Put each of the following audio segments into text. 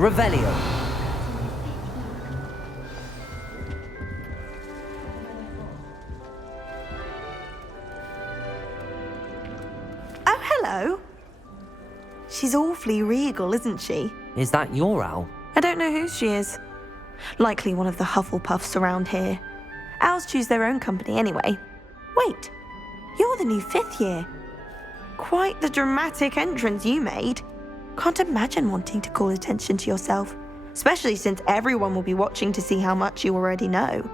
Revelio. Oh, hello. She's awfully regal, isn't she? Is that your owl? I don't know who she is. Likely one of the Hufflepuffs around here. Owls choose their own company anyway. Wait, you're the new 5th year. Quite the dramatic entrance you made. Can't imagine wanting to call attention to yourself, especially since everyone will be watching to see how much you already know.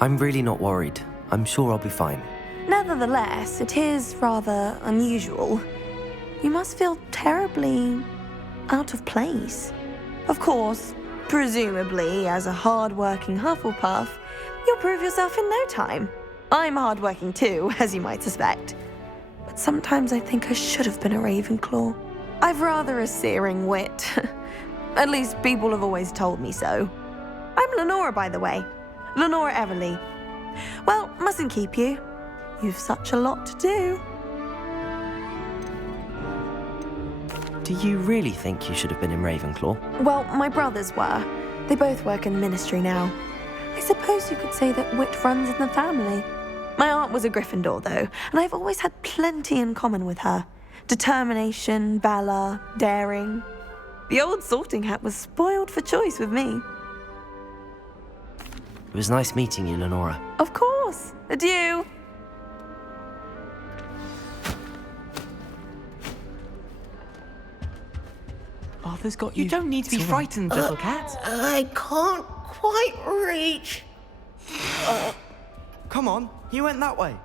I'm really not worried. I'm sure I'll be fine. Nevertheless, it is rather unusual. You must feel terribly out of place. Of course, presumably, as a hard-working Hufflepuff, you'll prove yourself in no time. I'm hard-working too, as you might suspect. But sometimes I think I should have been a Ravenclaw. I've rather a searing wit. At least people have always told me so. I'm Lenora, by the way. Lenora Everly. Well, mustn't keep you. You've such a lot to do. Do you really think you should have been in Ravenclaw? Well, my brothers were. They both work in the ministry now. I suppose you could say that wit runs in the family. My aunt was a Gryffindor, though, and I've always had plenty in common with her. Determination, valor, daring. The old sorting hat was spoiled for choice with me. It was nice meeting you, Lenora. Of course. Adieu. Arthur's got you. You don't need to be frightened, little cat. I can't quite reach. Come on, he went that way.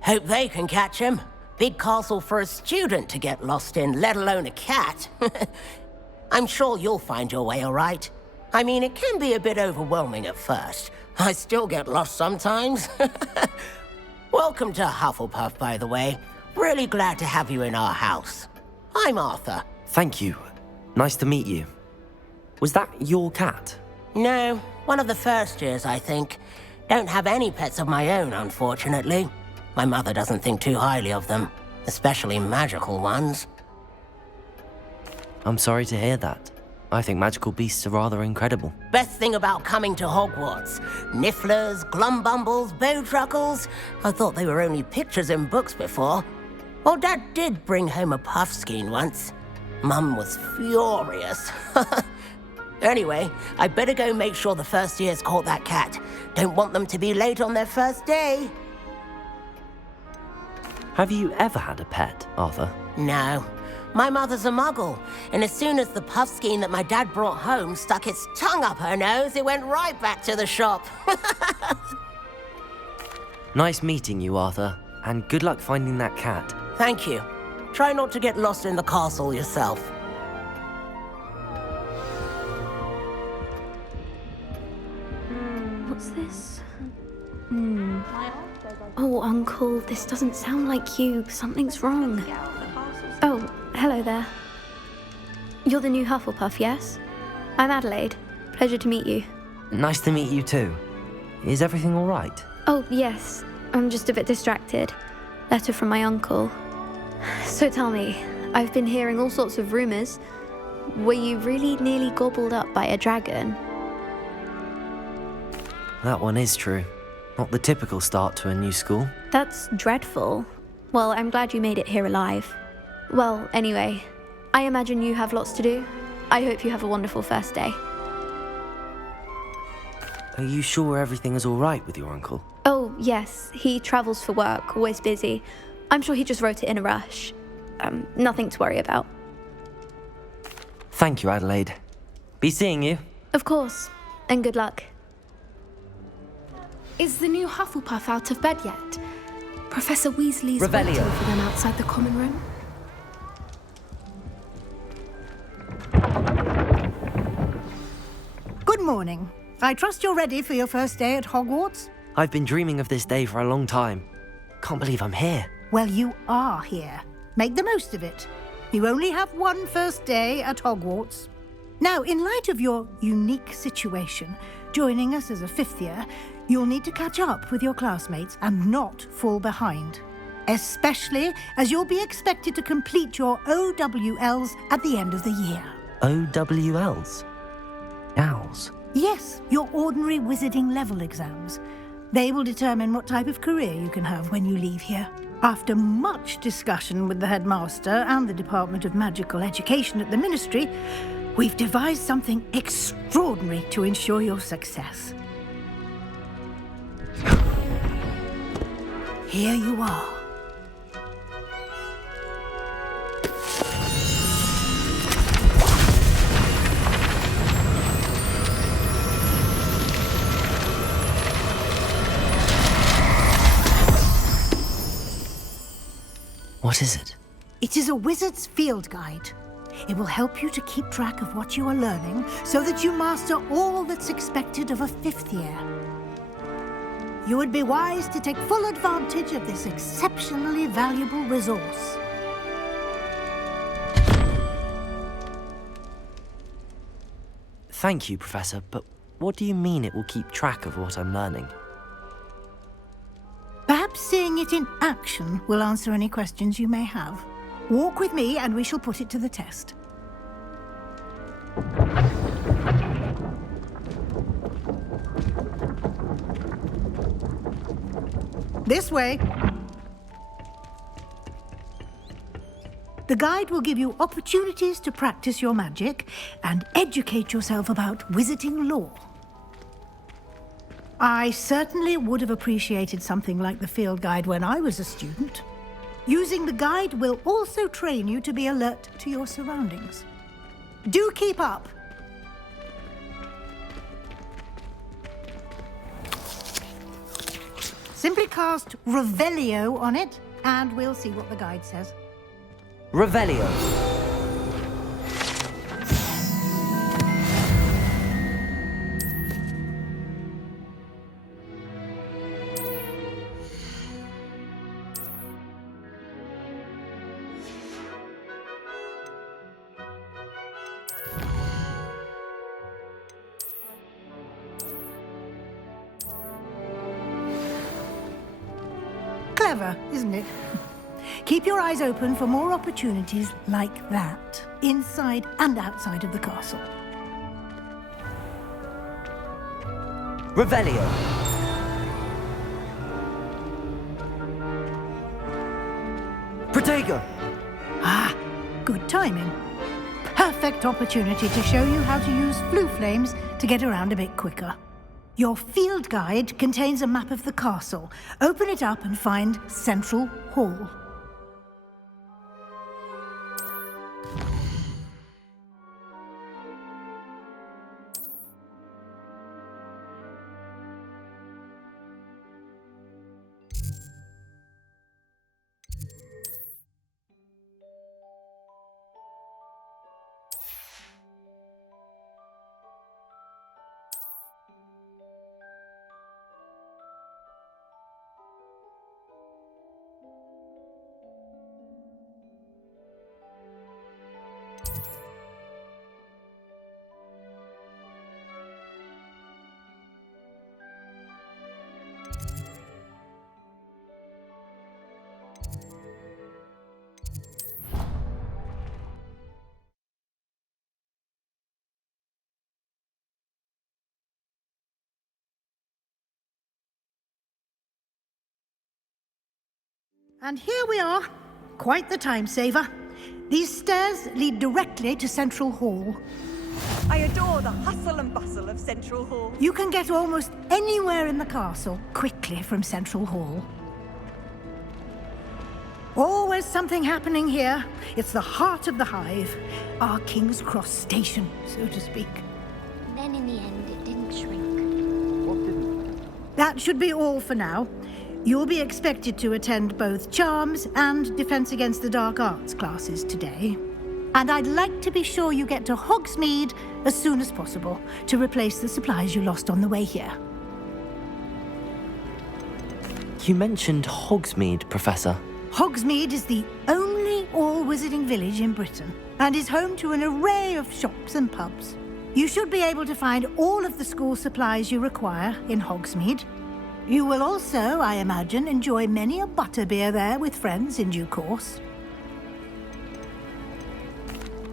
Hope they can catch him. Big castle for a student to get lost in, let alone a cat. I'm sure you'll find your way all right. I mean, it can be a bit overwhelming at first. I still get lost sometimes. Welcome to Hufflepuff, by the way. Really glad to have you in our house. I'm Arthur. Thank you. Nice to meet you. Was that your cat? No, one of the first years, I think. Don't have any pets of my own, unfortunately. My mother doesn't think too highly of them, especially magical ones. I'm sorry to hear that. I think magical beasts are rather incredible. Best thing about coming to Hogwarts. Nifflers, Glumbumbles, Bowtruckles. I thought they were only pictures in books before. Well, Dad did bring home a Puffskein once. Mum was furious. Anyway, I better go make sure the first years caught that cat. Don't want them to be late on their first day. Have you ever had a pet, Arthur? No. My mother's a muggle, and as soon as the Puffskein that my dad brought home stuck its tongue up her nose, it went right back to the shop. Nice meeting you, Arthur, and good luck finding that cat. Thank you. Try not to get lost in the castle yourself. What's this? Oh, Uncle, this doesn't sound like you. Something's wrong. Oh, hello there. You're the new Hufflepuff, yes? I'm Adelaide. Pleasure to meet you. Nice to meet you too. Is everything all right? Oh, yes. I'm just a bit distracted. Letter from my uncle. So tell me, I've been hearing all sorts of rumors. Were you really nearly gobbled up by a dragon? That one is true. Not the typical start to a new school. That's dreadful. Well, I'm glad you made it here alive. Well, anyway, I imagine you have lots to do. I hope you have a wonderful first day. Are you sure everything is all right with your uncle? Oh, yes. He travels for work, always busy. I'm sure he just wrote it in a rush. Nothing to worry about. Thank you, Adelaide. Be seeing you. Of course. And good luck. Is the new Hufflepuff out of bed yet? Professor Weasley's Revelio. waiting for them outside the common room. Good morning. I trust you're ready for your first day at Hogwarts? I've been dreaming of this day for a long time. Can't believe I'm here. Well, you are here. Make the most of it. You only have one first day at Hogwarts. Now, in light of your unique situation, joining us as a 5th year, you'll need to catch up with your classmates and not fall behind. especially as you'll be expected to complete your OWLs at the end of the year. OWLs? Owls? Yes, your ordinary wizarding level exams. They will determine what type of career you can have when you leave here. After much discussion with the headmaster and the Department of Magical Education at the Ministry, we've devised something extraordinary to ensure your success. Here you are. What is it? It is a wizard's field guide. It will help you to keep track of what you are learning so that you master all that's expected of a 5th year. You would be wise to take full advantage of this exceptionally valuable resource. Thank you, Professor, but what do you mean it will keep track of what I'm learning? Perhaps seeing it in action will answer any questions you may have. Walk with me and we shall put it to the test. This way. The guide will give you opportunities to practice your magic and educate yourself about wizarding lore. I certainly would have appreciated something like the field guide when I was a student. Using the guide will also train you to be alert to your surroundings. Do keep up. Simply cast Revelio on it, and we'll see what the guide says. Revelio. Clever, isn't it? Keep your eyes open for more opportunities like that, inside and outside of the castle. Revelio. Protego. Ah, good timing. Perfect opportunity to show you how to use flue flames to get around a bit quicker. Your field guide contains a map of the castle. Open it up and find Central Hall. And here we are. Quite the time saver. These stairs lead directly to Central Hall. I adore the hustle and bustle of Central Hall. You can get almost anywhere in the castle quickly from Central Hall. Always something happening here. It's the heart of the hive. Our King's Cross station, so to speak. Then in the end, it didn't shrink. That should be all for now. You'll be expected to attend both Charms and Defense Against the Dark Arts classes today. And I'd like to be sure you get to Hogsmeade as soon as possible to replace the supplies you lost on the way here. You mentioned Hogsmeade, Professor. Hogsmeade is the only all-wizarding village in Britain and is home to an array of shops and pubs. You should be able to find all of the school supplies you require in Hogsmeade. You will also, I imagine, enjoy many a butterbeer there with friends in due course.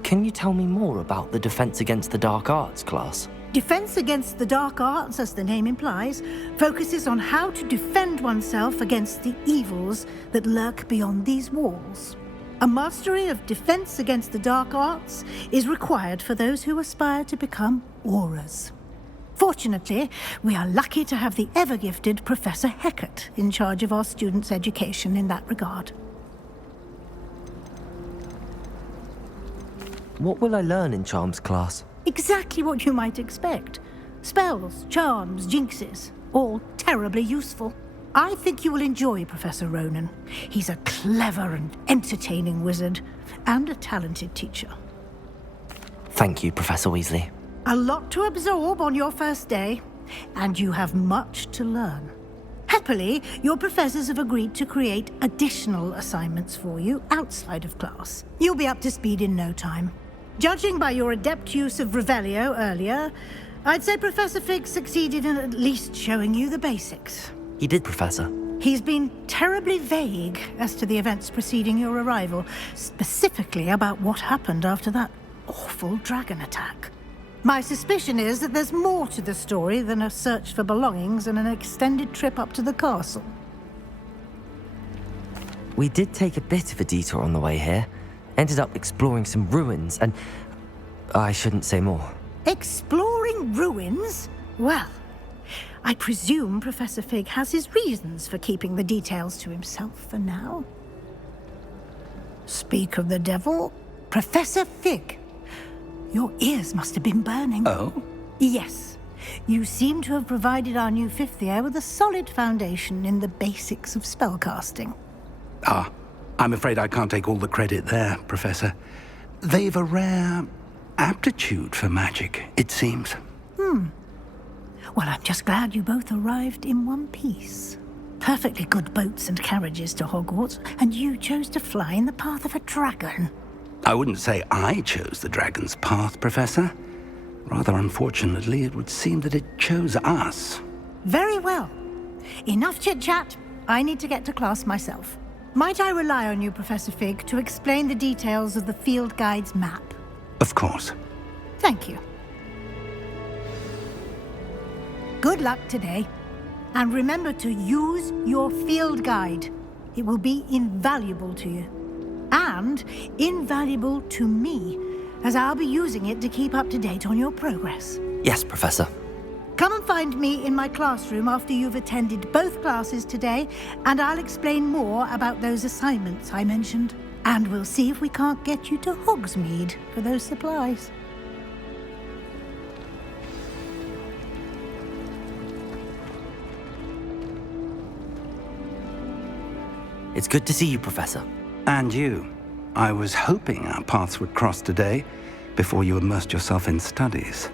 Can you tell me more about the Defense Against the Dark Arts class? Defense Against the Dark Arts, as the name implies, focuses on how to defend oneself against the evils that lurk beyond these walls. A mastery of Defense Against the Dark Arts is required for those who aspire to become auras. Fortunately, we are lucky to have the ever-gifted Professor Hecat in charge of our students' education in that regard. What will I learn in Charms class? Exactly what you might expect. Spells, charms, jinxes, all terribly useful. I think you will enjoy Professor Ronan. He's a clever and entertaining wizard, and a talented teacher. Thank you, Professor Weasley. A lot to absorb on your first day, and you have much to learn. Happily, your professors have agreed to create additional assignments for you outside of class. You'll be up to speed in no time. Judging by your adept use of Revelio earlier, I'd say Professor Fig succeeded in at least showing you the basics. He did, Professor. He's been terribly vague as to the events preceding your arrival, specifically about what happened after that awful dragon attack. My suspicion is that there's more to the story than a search for belongings and an extended trip up to the castle. We did take a bit of a detour on the way here. Ended up exploring some ruins, and I shouldn't say more. Exploring ruins? Well, I presume Professor Fig has his reasons for keeping the details to himself for now. Speak of the devil, Professor Fig. Your ears must have been burning. Oh? Yes. You seem to have provided our new fifth year with a solid foundation in the basics of spellcasting. Ah, I'm afraid I can't take all the credit there, Professor. They've a rare aptitude for magic, it seems. Well, I'm just glad you both arrived in one piece. Perfectly good boats and carriages to Hogwarts, and you chose to fly in the path of a dragon. I wouldn't say I chose the dragon's path, Professor. Rather unfortunately, it would seem that it chose us. Very well. Enough chit-chat. I need to get to class myself. Might I rely on you, Professor Fig, to explain the details of the field guide's map? Of course. Thank you. Good luck today. And remember to use your field guide. It will be invaluable to you. And invaluable to me, as I'll be using it to keep up to date on your progress. Yes, Professor. Come and find me in my classroom after you've attended both classes today, and I'll explain more about those assignments I mentioned. And we'll see if we can't get you to Hogsmeade for those supplies. It's good to see you, Professor. And you. I was hoping our paths would cross today, before you immersed yourself in studies.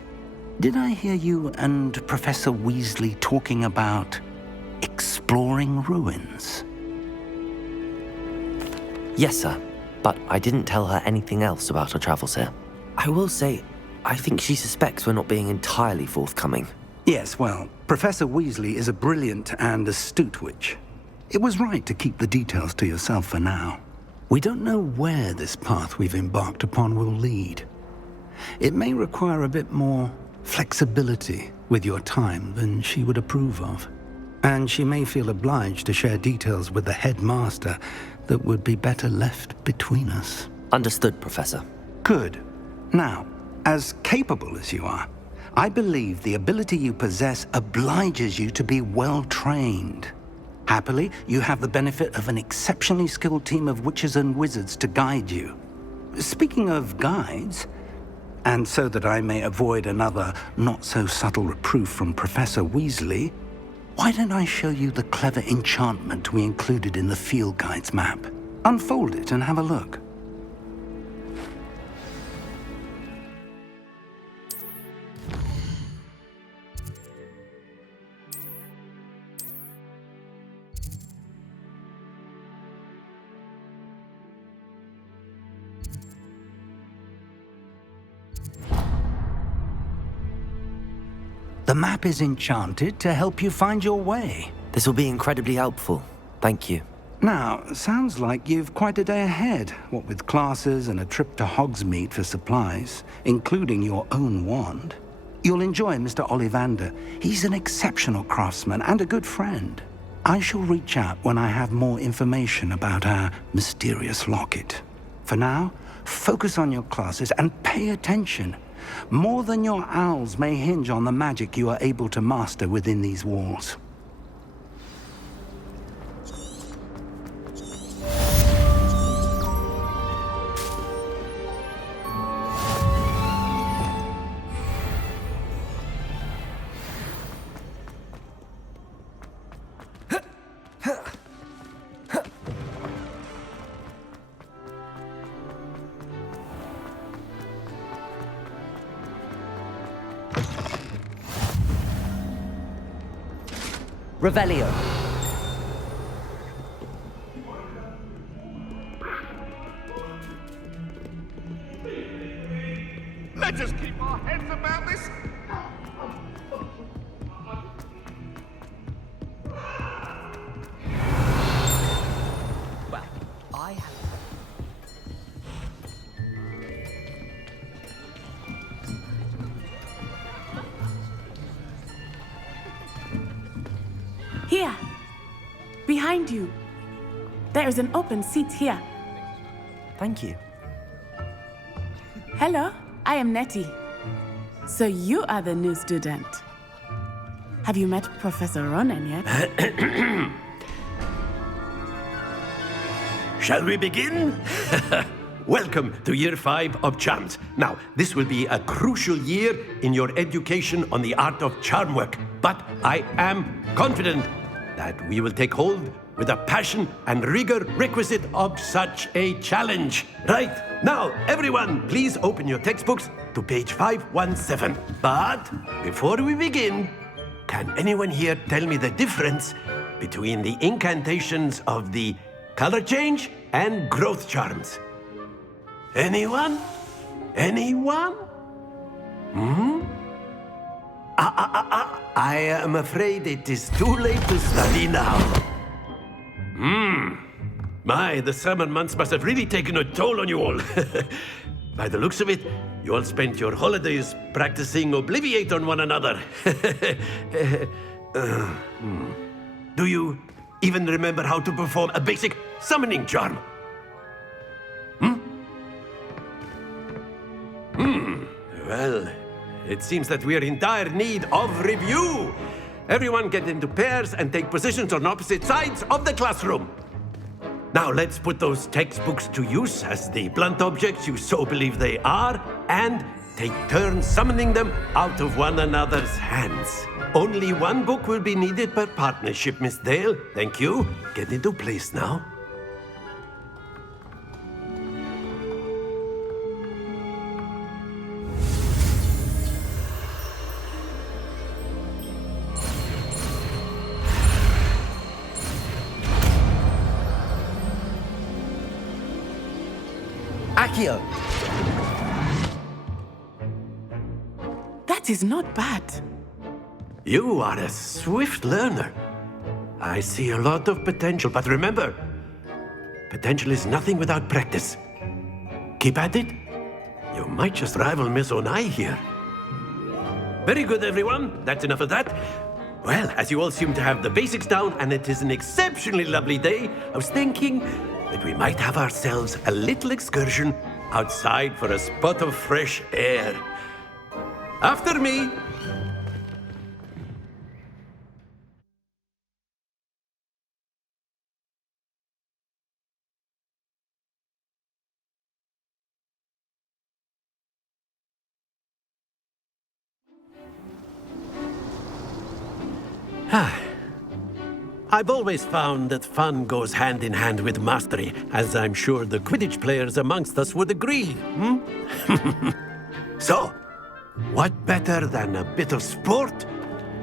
Did I hear you and Professor Weasley talking about exploring ruins? Yes, sir. But I didn't tell her anything else about our travels here. I will say, I think she suspects we're not being entirely forthcoming. Yes, well, Professor Weasley is a brilliant and astute witch. It was right to keep the details to yourself for now. We don't know where this path we've embarked upon will lead. It may require a bit more flexibility with your time than she would approve of. And she may feel obliged to share details with the headmaster that would be better left between us. Understood, Professor. Good. Now, as capable as you are, I believe the ability you possess obliges you to be well trained. Happily, you have the benefit of an exceptionally skilled team of witches and wizards to guide you. Speaking of guides, and so that I may avoid another not-so-subtle reproof from Professor Weasley, why don't I show you the clever enchantment we included in the field guide's map? Unfold it and have a look. The map is enchanted to help you find your way. This will be incredibly helpful. Thank you. Now, sounds like you've quite a day ahead, what with classes and a trip to Hogsmeade for supplies, including your own wand. You'll enjoy Mr. Ollivander. He's an exceptional craftsman and a good friend. I shall reach out when I have more information about our mysterious locket. For now, focus on your classes and pay attention. More than your owls may hinge on the magic you are able to master within these walls. Revelio. Let us keep our heads about this. Well, I have... Here, behind you. There is an open seat here. Thank you. Hello, I am Nettie. So you are the new student. Have you met Professor Ronan yet? Shall we begin? Welcome to Year 5 of Charms. Now, this will be a crucial year in your education on the art of charm work, but I am confident that we will take hold with the passion and rigor requisite of such a challenge. Right, now, everyone, please open your textbooks to page 517. But before we begin, can anyone here tell me the difference between the incantations of the color change and growth charms? Anyone? Anyone? I am afraid it is too late to study now. My, the summer months must have really taken a toll on you all. By the looks of it, you all spent your holidays practicing Obliviate on one another. Do you even remember how to perform a basic summoning charm? Well, it seems that we are in dire need of review. Everyone get into pairs and take positions on opposite sides of the classroom. Now let's put those textbooks to use as the blunt objects you so believe they are, and take turns summoning them out of one another's hands. Only one book will be needed per partnership, Miss Dale. Thank you. Get into place now. Accio! That is not bad. You are a swift learner. I see a lot of potential, but remember, potential is nothing without practice. Keep at it. You might just rival Miss Onai here. Very good, everyone. That's enough of that. Well, as you all seem to have the basics down, and it is an exceptionally lovely day, I was thinking that we might have ourselves a little excursion outside for a spot of fresh air. After me. I've always found that fun goes hand in hand with mastery, as I'm sure the Quidditch players amongst us would agree. So, what better than a bit of sport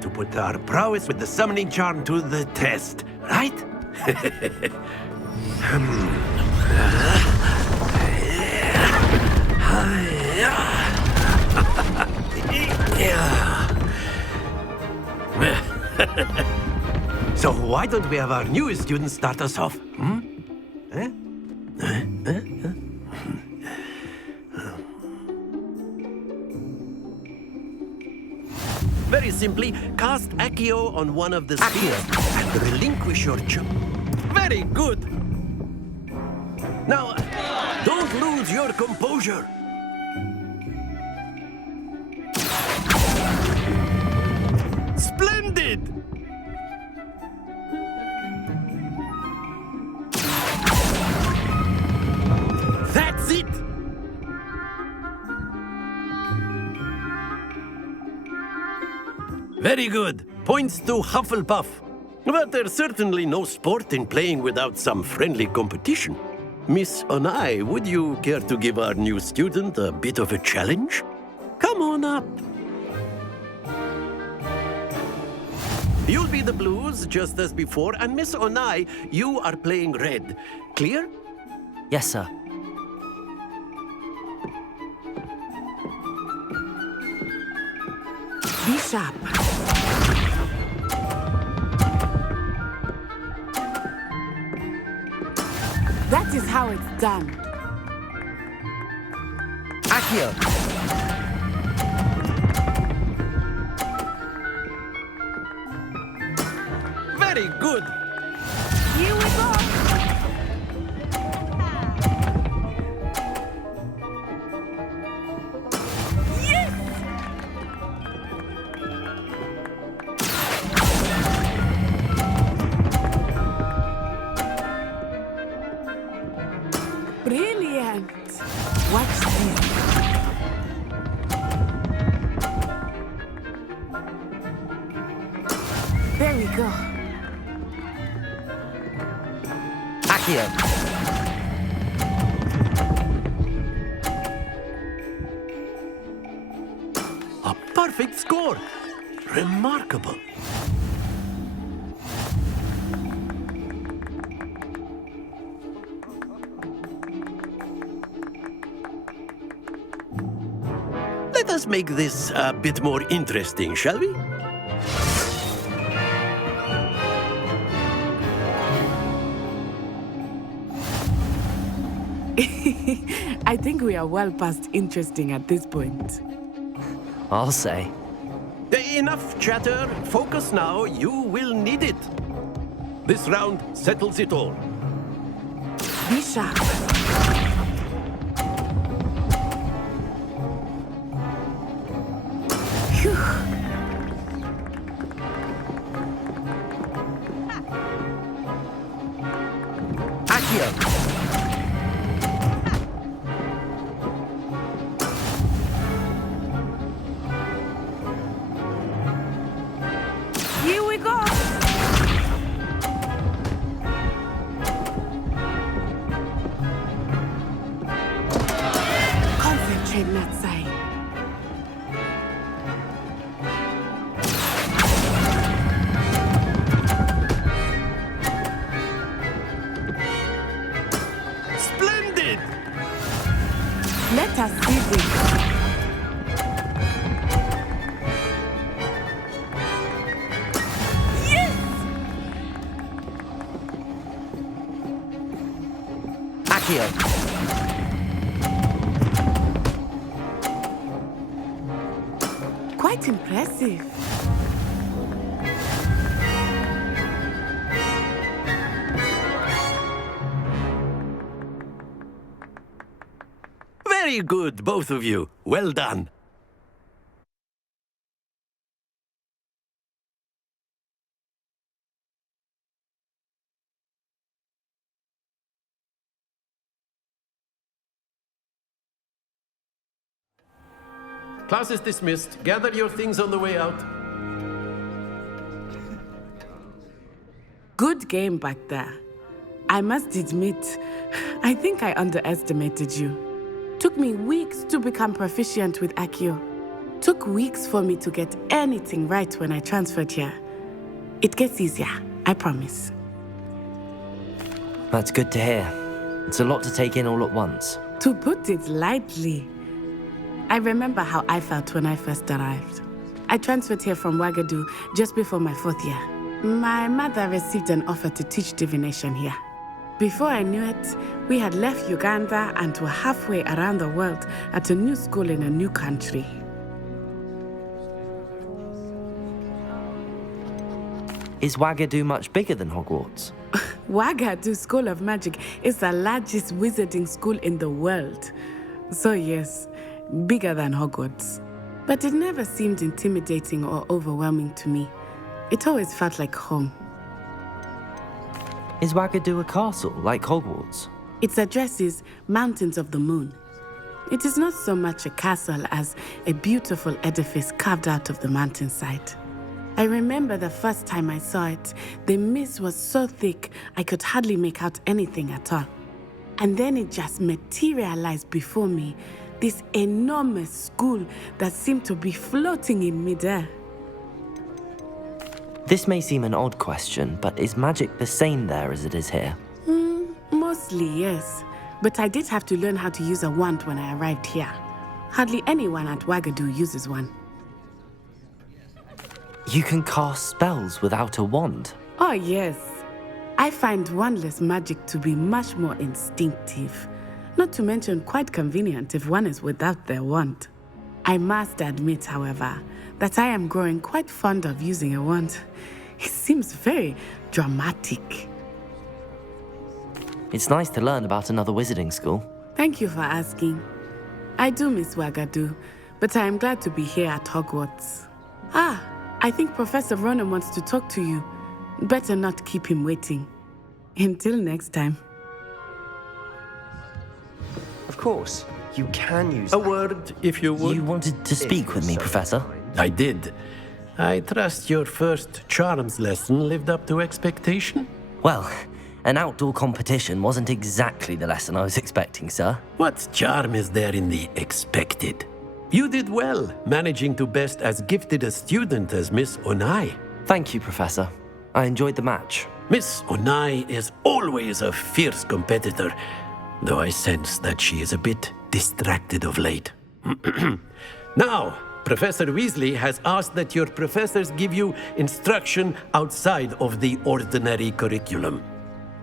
to put our prowess with the summoning charm to the test, right? So why don't we have our newest student start us off? Very simply, cast Accio on one of the spheres and relinquish your jump. Very good! Now, don't lose your composure. Splendid! That's it! Very good. Points to Hufflepuff. But there's certainly no sport in playing without some friendly competition. Miss Onai, would you care to give our new student a bit of a challenge? Come on up. You'll be the blues, just as before, and Miss Onai, you are playing red. Clear? Yes, sir. Be sharp. That is how it's done. Accio! Very good. Here we go. Brilliant! Watch this. There we go. Accio! A perfect score. Remarkable. Let us make this a bit more interesting, shall we? I think we are well past interesting at this point. I'll say. Enough chatter. Focus now. You will need it. This round settles it all. Be sharp. Phew. Accio! Here we go. Concentrate, Natsai. Splendid! Let us see this. Accio! Quite impressive. Very good, both of you. Well done. Class is dismissed. Gather your things on the way out. Good game back there. I must admit, I think I underestimated you. Took me weeks to become proficient with Accio. Took weeks for me to get anything right when I transferred here. It gets easier, I promise. That's good to hear. It's a lot to take in all at once. To put it lightly, I remember how I felt when I first arrived. I transferred here from Wagadu just before my 4th year. My mother received an offer to teach divination here. Before I knew it, we had left Uganda and were halfway around the world at a new school in a new country. Is Wagadu much bigger than Hogwarts? Wagadu School of Magic is the largest wizarding school in the world. So yes, bigger than Hogwarts. But it never seemed intimidating or overwhelming to me. It always felt like home. Is Wagadu a castle, like Hogwarts? Its address is Mountains of the Moon. It is not so much a castle as a beautiful edifice carved out of the mountainside. I remember the first time I saw it, the mist was so thick I could hardly make out anything at all. And then it just materialized before me, this enormous school that seemed to be floating in midair. This may seem an odd question, but is magic the same there as it is here? Mostly, yes. But I did have to learn how to use a wand when I arrived here. Hardly anyone at Wagadu uses one. You can cast spells without a wand? Oh, yes. I find wandless magic to be much more instinctive. Not to mention quite convenient if one is without their wand. I must admit, however, that I am growing quite fond of using a wand. It seems very dramatic. It's nice to learn about another wizarding school. Thank you for asking. I do miss Wagadu, but I am glad to be here at Hogwarts. I think Professor Ronan wants to talk to you. Better not keep him waiting. Until next time. Of course, you can use a word, if you would. You wanted to speak with me, Professor? I did. I trust your first charms lesson lived up to expectation? Well, an outdoor competition wasn't exactly the lesson I was expecting, sir. What charm is there in the expected? You did well, managing to best as gifted a student as Miss Onai. Thank you, Professor. I enjoyed the match. Miss Onai is always a fierce competitor, though I sense that she is a bit distracted of late. Now, Professor Weasley has asked that your professors give you instruction outside of the ordinary curriculum.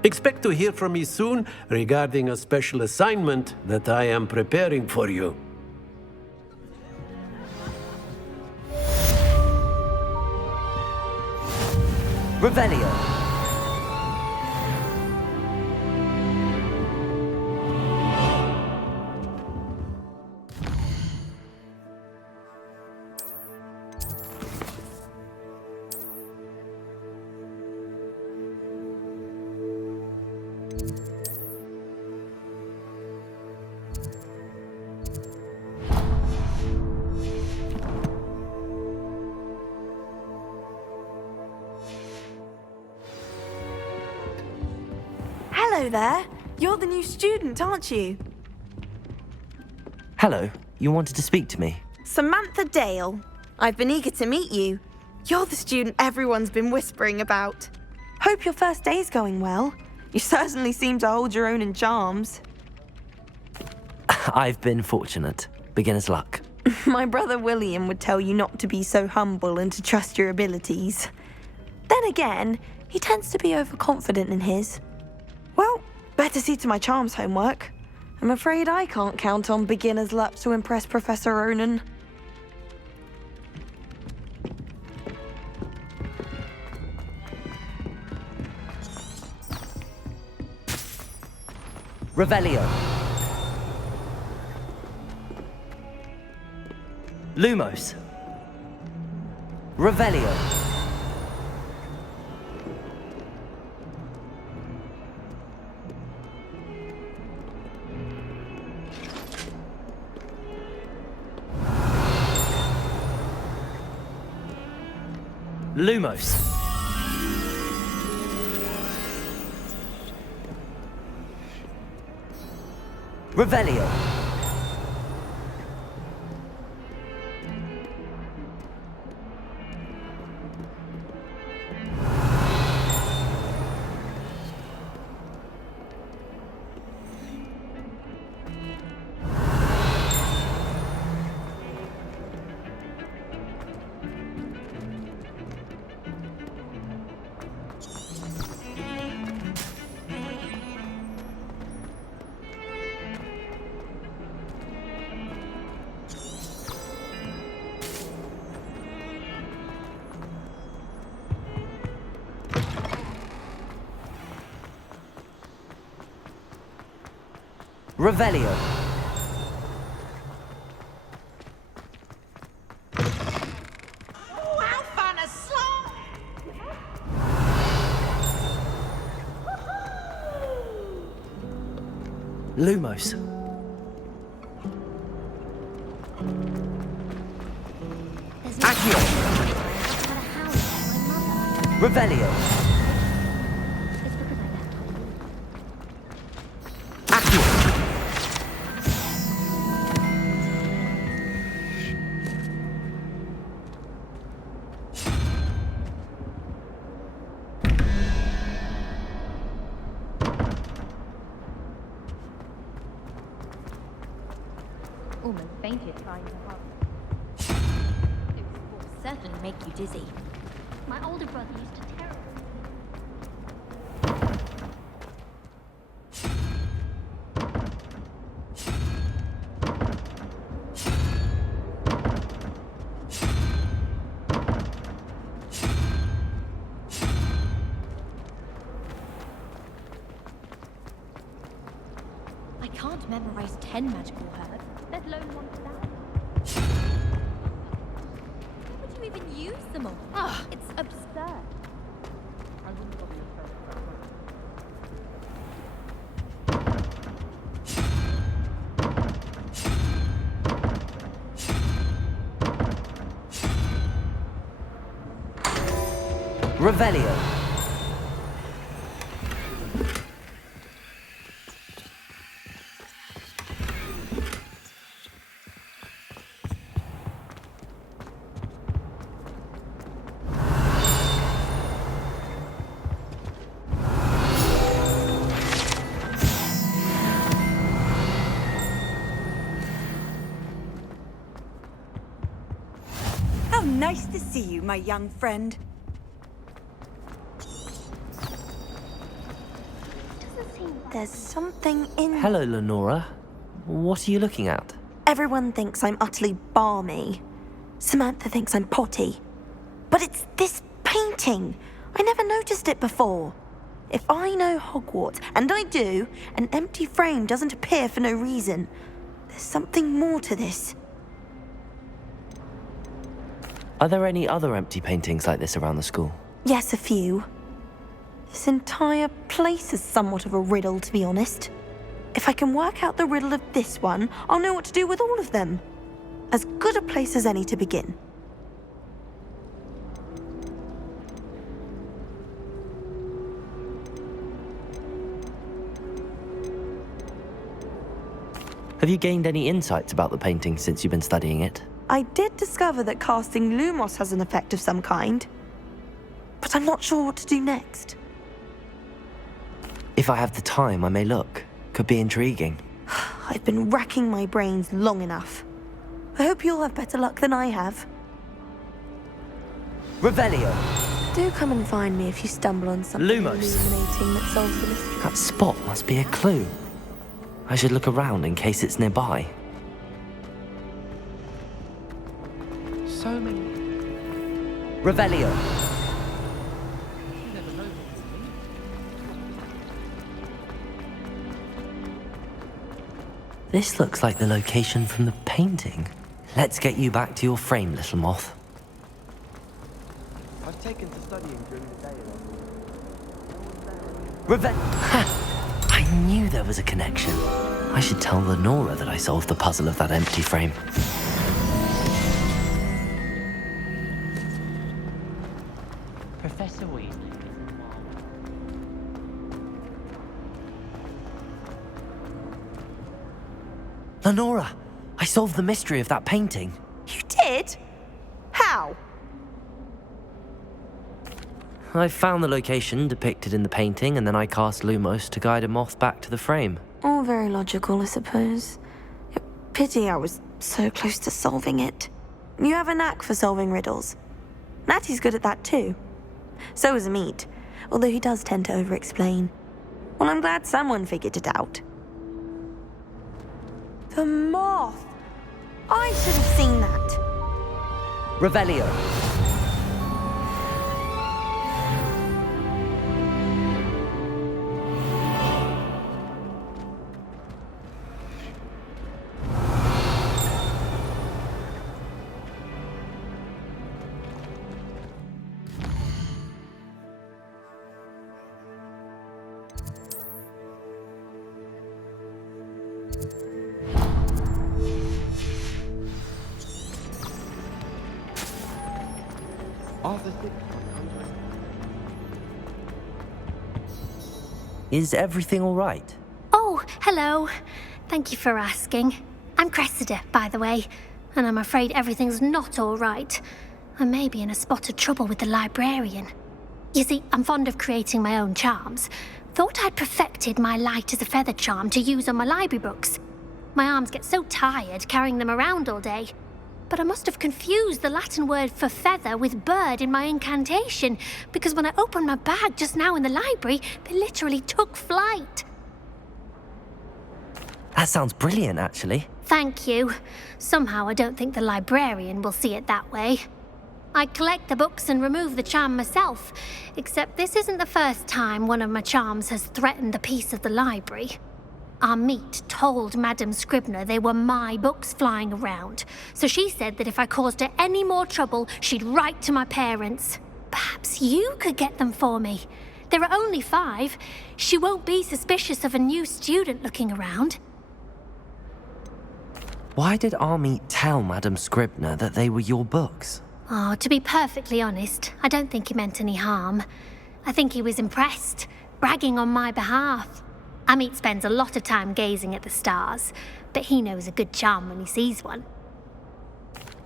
Expect to hear from me soon regarding a special assignment that I am preparing for you. Revelio. Hello there. You're the new student, aren't you? Hello. You wanted to speak to me? Samantha Dale. I've been eager to meet you. You're the student everyone's been whispering about. Hope your first day's going well. You certainly seem to hold your own in charms. I've been fortunate. Beginner's luck. My brother William would tell you not to be so humble and to trust your abilities. Then again, he tends to be overconfident in his. Well, better see to my charms homework. I'm afraid I can't count on beginner's luck to impress Professor Ronan. Revelio. Lumos. Revelio. Lumos. Revelio. Revelio. How fun a slot! Lumos. Accio. Revelio. Accio. Almost fainted trying to help. It will certainly make you dizzy. My older brother used to terribly. I can't memorize 10 magical herbs, let alone 1,000. Why would you even use them all? It's absurd. I wouldn't bother yourself with that. Revelio. How nice to see you, my young friend. There's something in... Hello, Lenora. What are you looking at? Everyone thinks I'm utterly balmy. Samantha thinks I'm potty. But it's this painting. I never noticed it before. If I know Hogwarts, and I do, an empty frame doesn't appear for no reason. There's something more to this. Are there any other empty paintings like this around the school? Yes, a few. This entire place is somewhat of a riddle, to be honest. If I can work out the riddle of this one, I'll know what to do with all of them. As good a place as any to begin. Have you gained any insights about the painting since you've been studying it? I did discover that casting Lumos has an effect of some kind. But I'm not sure what to do next. If I have the time, I may look. Could be intriguing. I've been racking my brains long enough. I hope you'll have better luck than I have. Revelio. Do come and find me if you stumble on something Lumos. illuminating that solves the mystery. That spot must be a clue. I should look around in case it's nearby. So many. Revelio. This looks like the location from the painting. Let's get you back to your frame, little moth. I've taken to studying during the day. Ha! I knew there was a connection. I should tell Lenora that I solved the puzzle of that empty frame. Professor Weasley. Lenora, I solved the mystery of that painting. You did? How? I found the location depicted in the painting, and then I cast Lumos to guide a moth back to the frame. All very logical, I suppose. Pity I was so close to solving it. You have a knack for solving riddles. Natty's good at that too. So is Amit, although he does tend to over-explain. Well, I'm glad someone figured it out. The moth! I should have seen that. Revelio. Arthur did. Is everything all right? Oh, hello. Thank you for asking. I'm Cressida, by the way, and I'm afraid everything's not all right. I may be in a spot of trouble with the librarian. You see, I'm fond of creating my own charms. Thought I'd perfected my light as a feather charm to use on my library books. My arms get so tired carrying them around all day. But I must have confused the Latin word for feather with bird in my incantation, because when I opened my bag just now in the library, they literally took flight. That sounds brilliant, actually. Thank you. Somehow I don't think the librarian will see it that way. I collect the books and remove the charm myself, except this isn't the first time one of my charms has threatened the peace of the library. Our meet told Madame Scribner they were my books flying around, so she said that if I caused her any more trouble, she'd write to my parents. Perhaps you could get them for me. There are only 5. She won't be suspicious of a new student looking around. Why did Army tell Madame Scribner that they were your books? Oh, to be perfectly honest, I don't think he meant any harm. I think he was impressed, bragging on my behalf. Amit spends a lot of time gazing at the stars, but he knows a good charm when he sees one.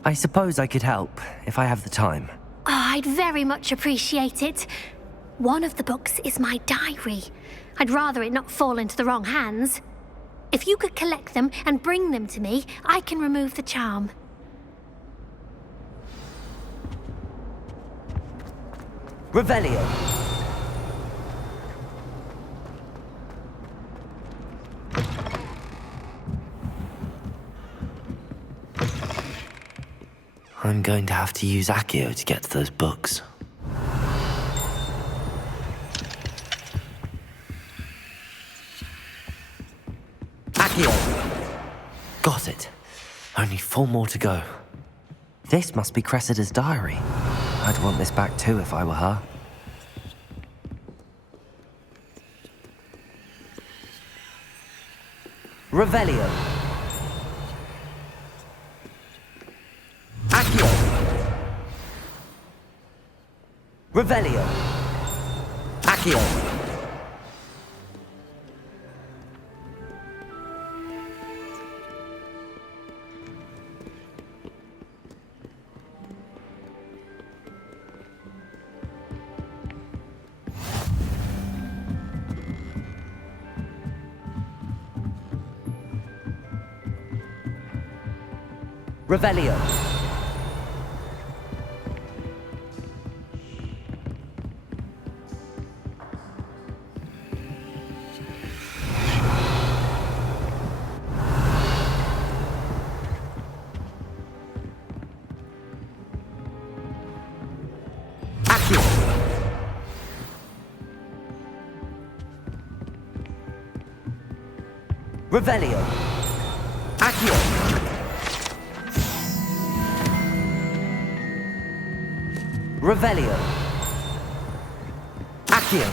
I suppose I could help, if I have the time. Oh, I'd very much appreciate it. One of the books is my diary. I'd rather it not fall into the wrong hands. If you could collect them and bring them to me, I can remove the charm. Revelio. I'm going to have to use Accio to get to those books. Accio! Got it. Only 4 more to go. This must be Cressida's diary. I'd want this back too if I were her. Revelio. Accio. Revelio. Accio. Revelio. Accio. Revelio. Accio. Revelio. Accio.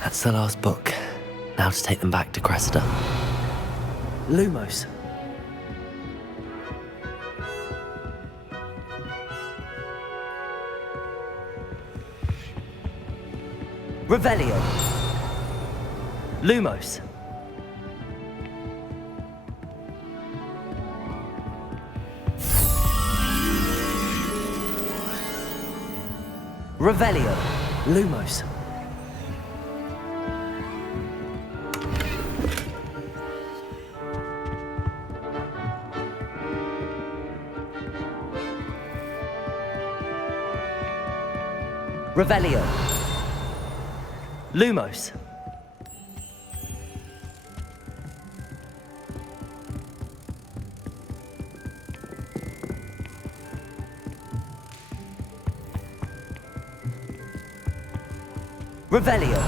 That's the last book. Now to take them back to Cressida. Lumos. Revelio. Lumos. Revelio. Lumos. Revelio. Lumos. Revelio.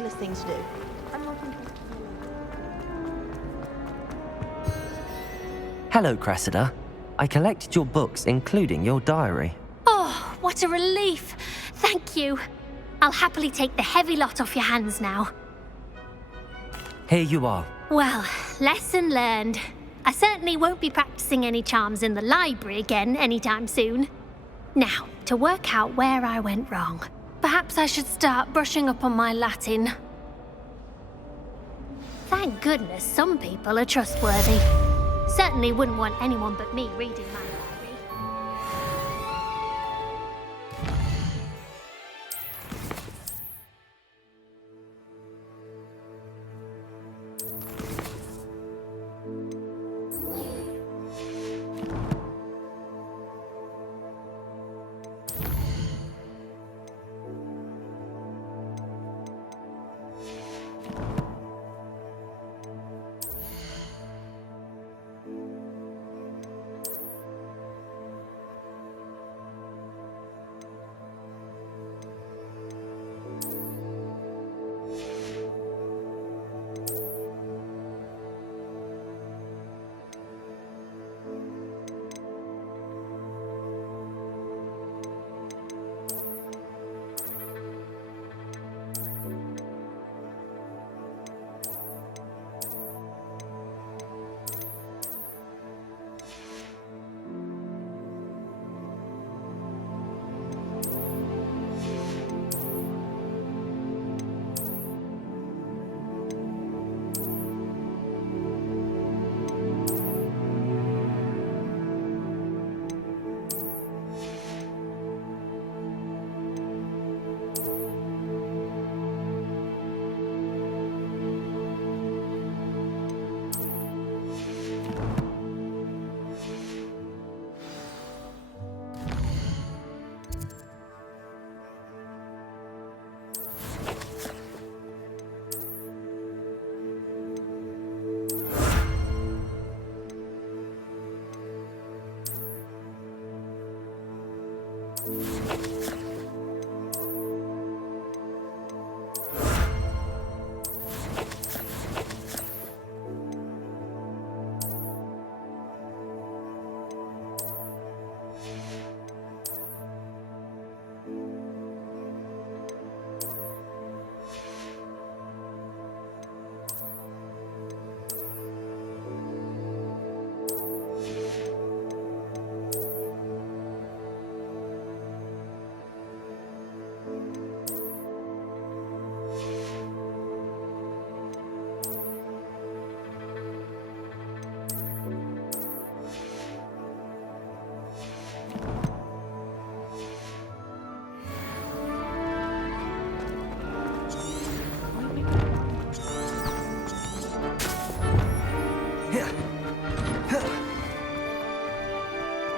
ridiculous thing to do. I'm not interested. Hello, Cressida. I collected your books, including your diary. Oh, what a relief. Thank you. I'll happily take the heavy lot off your hands now. Here you are. Well, lesson learned. I certainly won't be practicing any charms in the library again anytime soon. Now, to work out where I went wrong. Perhaps I should start brushing up on my Latin. Thank goodness some people are trustworthy. Certainly wouldn't want anyone but me reading my diary.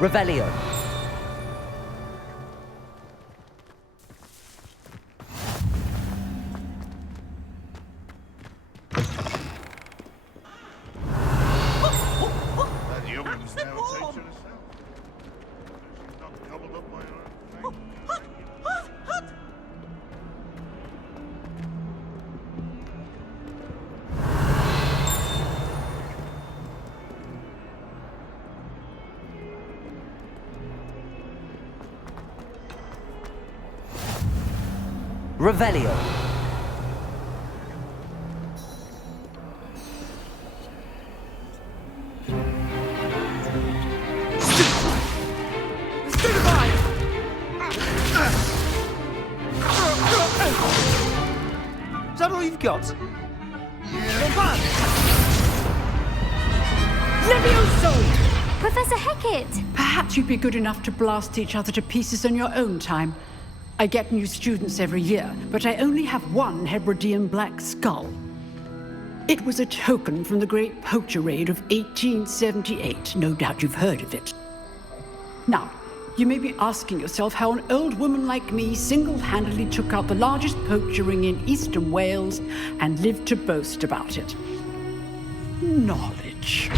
Revelio. That human's now taken herself. She's not gobbled up by her own thing. Revelio. Is that all you've got? Levioso! Professor Hecat! Perhaps you'd be good enough to blast each other to pieces in your own time. I get new students every year, but I only have one Hebridean black skull. It was a token from the Great Poacher Raid of 1878. No doubt you've heard of it. Now, you may be asking yourself how an old woman like me single-handedly took out the largest poacher ring in eastern Wales and lived to boast about it. Knowledge.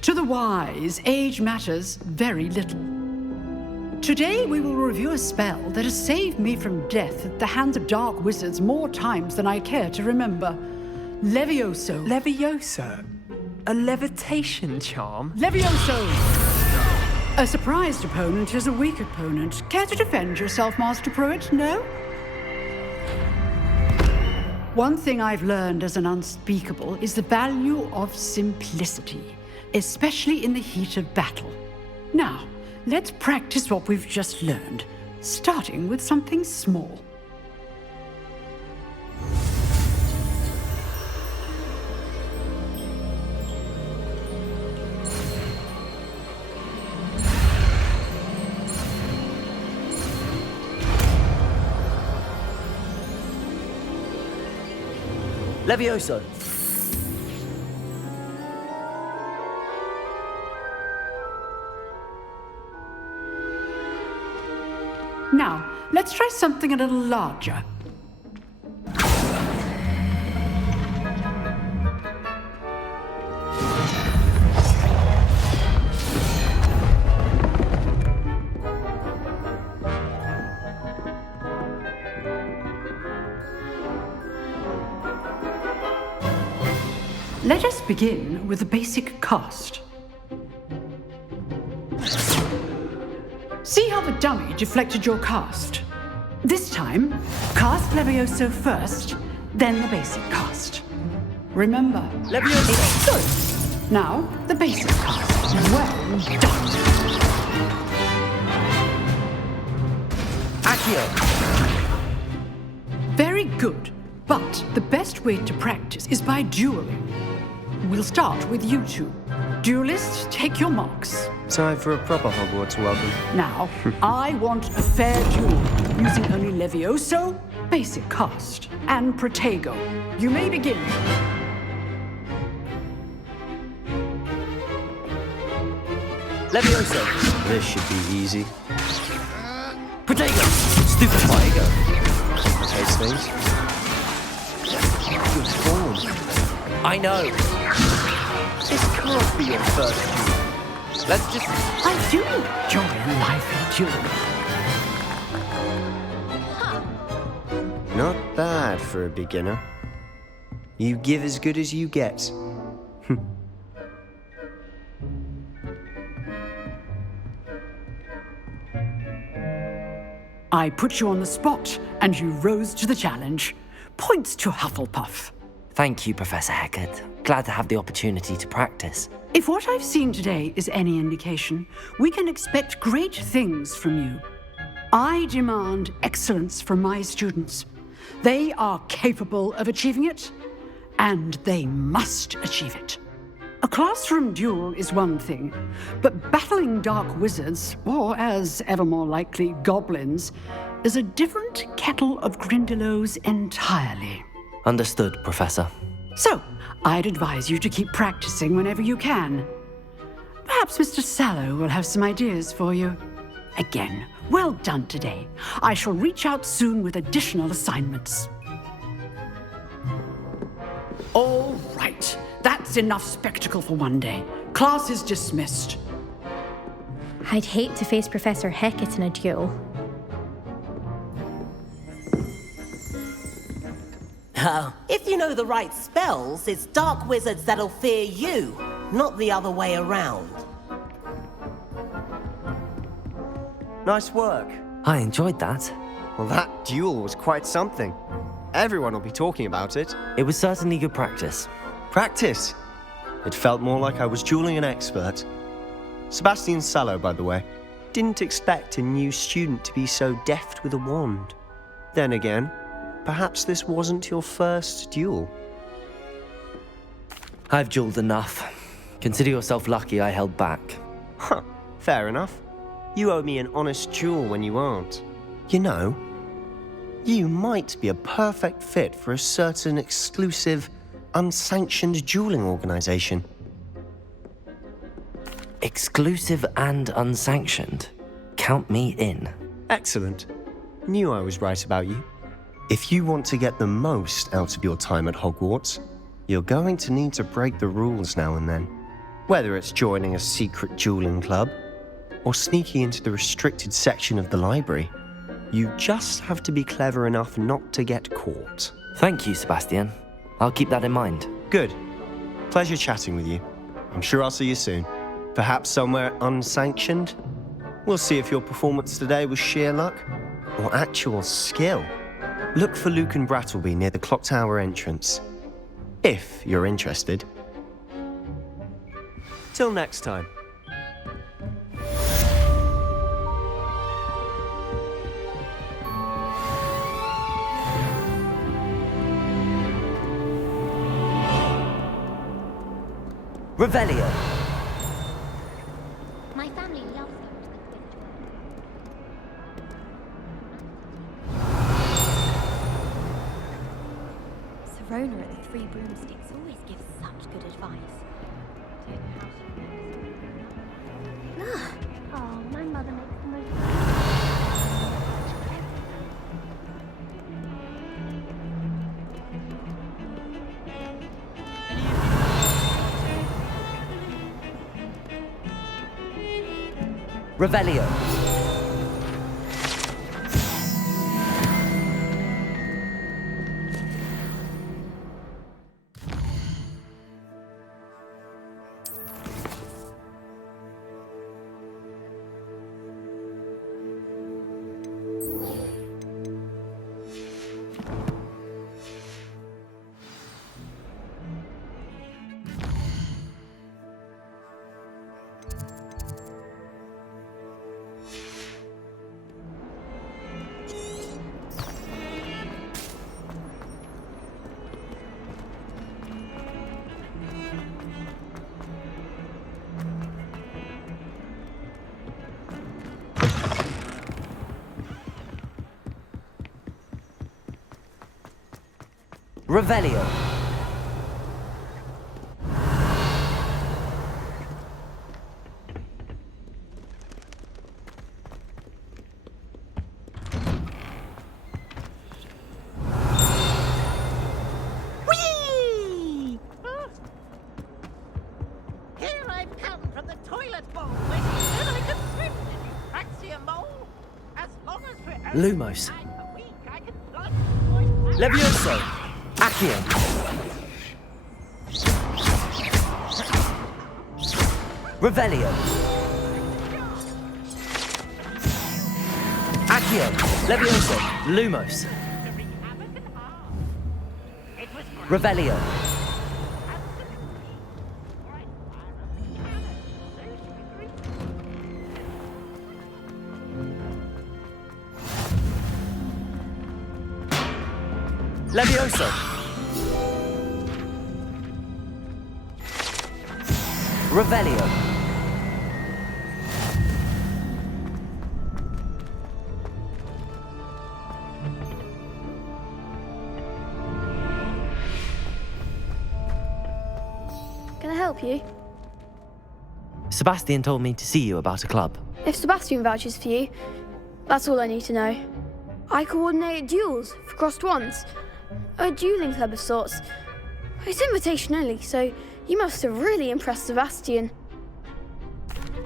To the wise, age matters very little. Today we will review a spell that has saved me from death at the hands of dark wizards more times than I care to remember. Levioso. Levioso? A levitation charm? Levioso! A surprised opponent is a weak opponent. Care to defend yourself, Master Pruitt? No? One thing I've learned as an unspeakable is the value of simplicity, especially in the heat of battle. Now, let's practice what we've just learned, starting with something small. Levioso. Now, let's try something a little larger. Let us begin with the basic cast. See how the dummy deflected your cast? This time, cast Levioso first, then the basic cast. Remember, Levioso. Good. Now, the basic cast. Well done. Accio. Very good, but the best way to practice is by dueling. We'll start with you two. Duelists, take your marks. Time for a proper Hogwarts welcome. Now, I want a fair duel, using only Levioso, basic cast, and Protego. You may begin. Levioso. This should be easy. Protego! Stupid Protego! Taste things. Good form. I know. This can't be your first duel. Let's just... I do enjoy a lively duel. Not bad for a beginner. You give as good as you get. I put you on the spot, and you rose to the challenge. Points to Hufflepuff. Thank you, Professor Hecat. Glad to have the opportunity to practice. If what I've seen today is any indication, we can expect great things from you. I demand excellence from my students. They are capable of achieving it, and they must achieve it. A classroom duel is one thing, but battling dark wizards, or as ever more likely, goblins, is a different kettle of Grindylows entirely. Understood, Professor. So, I'd advise you to keep practicing whenever you can. Perhaps Mr. Sallow will have some ideas for you. Again, well done today. I shall reach out soon with additional assignments. All right. That's enough spectacle for one day. Class is dismissed. I'd hate to face Professor Hecat in a duel. If you know the right spells, it's dark wizards that'll fear you, not the other way around. Nice work. I enjoyed that. Well, that duel was quite something. Everyone will be talking about it. It was certainly good practice. Practice? It felt more like I was dueling an expert. Sebastian Sallow, by the way. Didn't expect a new student to be so deft with a wand. Then again, perhaps this wasn't your first duel. I've dueled enough. Consider yourself lucky I held back. Huh, fair enough. You owe me an honest duel when you aren't. You know, you might be a perfect fit for a certain exclusive, unsanctioned dueling organization. Exclusive and unsanctioned? Count me in. Excellent. Knew I was right about you. If you want to get the most out of your time at Hogwarts, you're going to need to break the rules now and then. Whether it's joining a secret dueling club, or sneaking into the restricted section of the library. You just have to be clever enough not to get caught. Thank you, Sebastian. I'll keep that in mind. Good. Pleasure chatting with you. I'm sure I'll see you soon. Perhaps somewhere unsanctioned? We'll see if your performance today was sheer luck or actual skill. Look for Luke and Brattleby near the clock tower entrance, if you're interested. Till next time. Revelio. My family loves Serona at the Three Broomsticks always gives such good advice. Oh, my mother makes the most. Revelio. Revelio. Whee! Here I come from the toilet bowl, wishing that I could swim in you Praxia mole. As long as we're Lumos. a week, I can plunge Levioso. Accio. Revelio. Accio. Levioso. Lumos. Revelio. Levioso. Revelio. Can I help you? Sebastian told me to see you about a club. If Sebastian vouches for you, that's all I need to know. I coordinate duels for crossed wands. A dueling club of sorts. It's invitation only, so you must have really impressed Sebastian.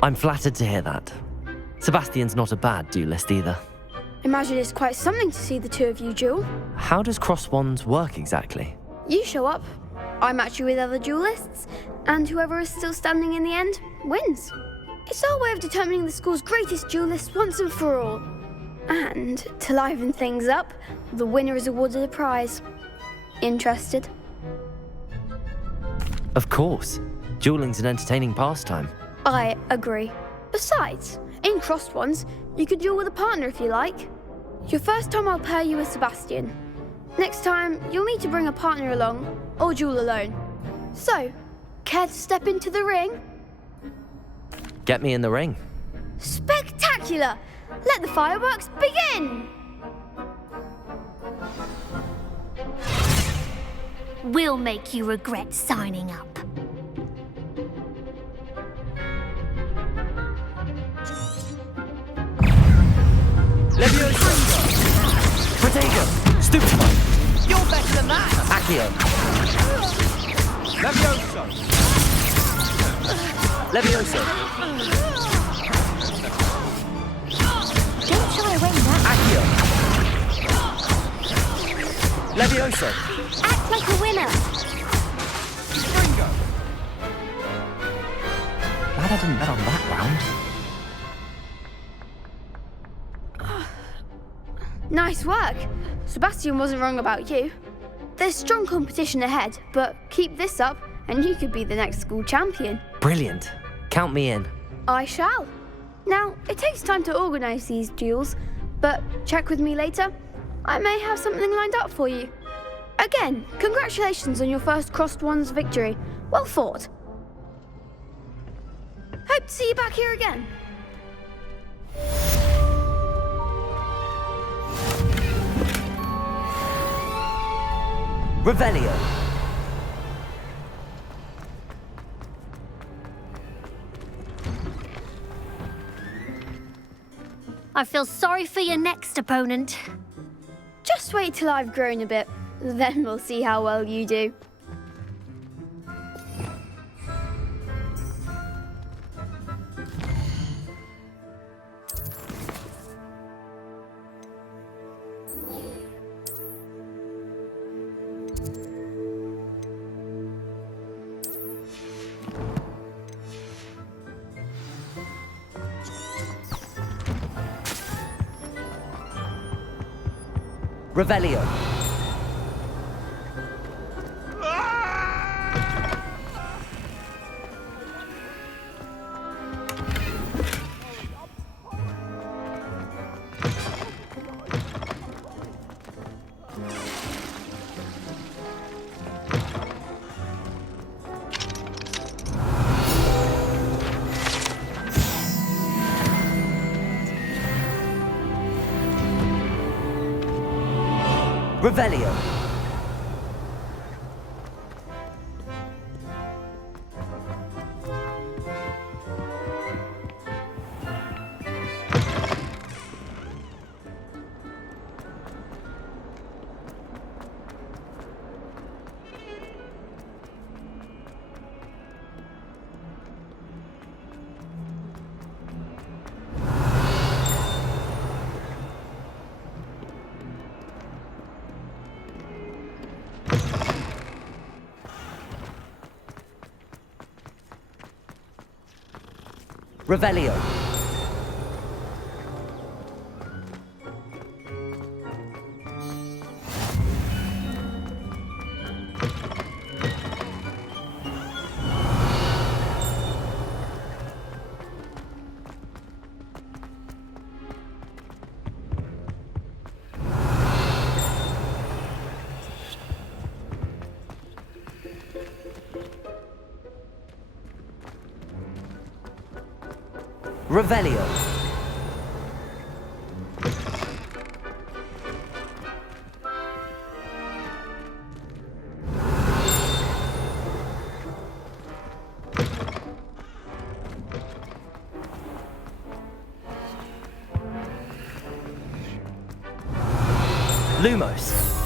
I'm flattered to hear that. Sebastian's not a bad duelist either. Imagine it's quite something to see the two of you duel. How does cross wands work exactly? You show up, I match you with other duelists, and whoever is still standing in the end wins. It's our way of determining the school's greatest duelist once and for all. And to liven things up, the winner is awarded a prize. Interested? Of course. Dueling's an entertaining pastime. I agree. Besides, in crossed ones, you could duel with a partner if you like. Your first time I'll pair you with Sebastian. Next time, you'll need to bring a partner along, or duel alone. So, care to step into the ring? Get me in the ring. Spectacular! Let the fireworks begin! We'll make you regret signing up. Levioso! Protego! Stupefy! You're better than that! Accio! Levioso! Levioso! Levioso! Act like a winner! Glad I didn't bet on that round. Nice work. Sebastian wasn't wrong about you. There's strong competition ahead, but keep this up and you could be the next school champion. Brilliant. Count me in. I shall. Now, it takes time to organise these duels, but check with me later. I may have something lined up for you. Again, congratulations on your first Crossed Ones victory. Well fought. Hope to see you back here again. Revelio. I feel sorry for your next opponent. Just wait till I've grown a bit, then we'll see how well you do. Revelio. Revelio. Revelio. Revelio. Lumos.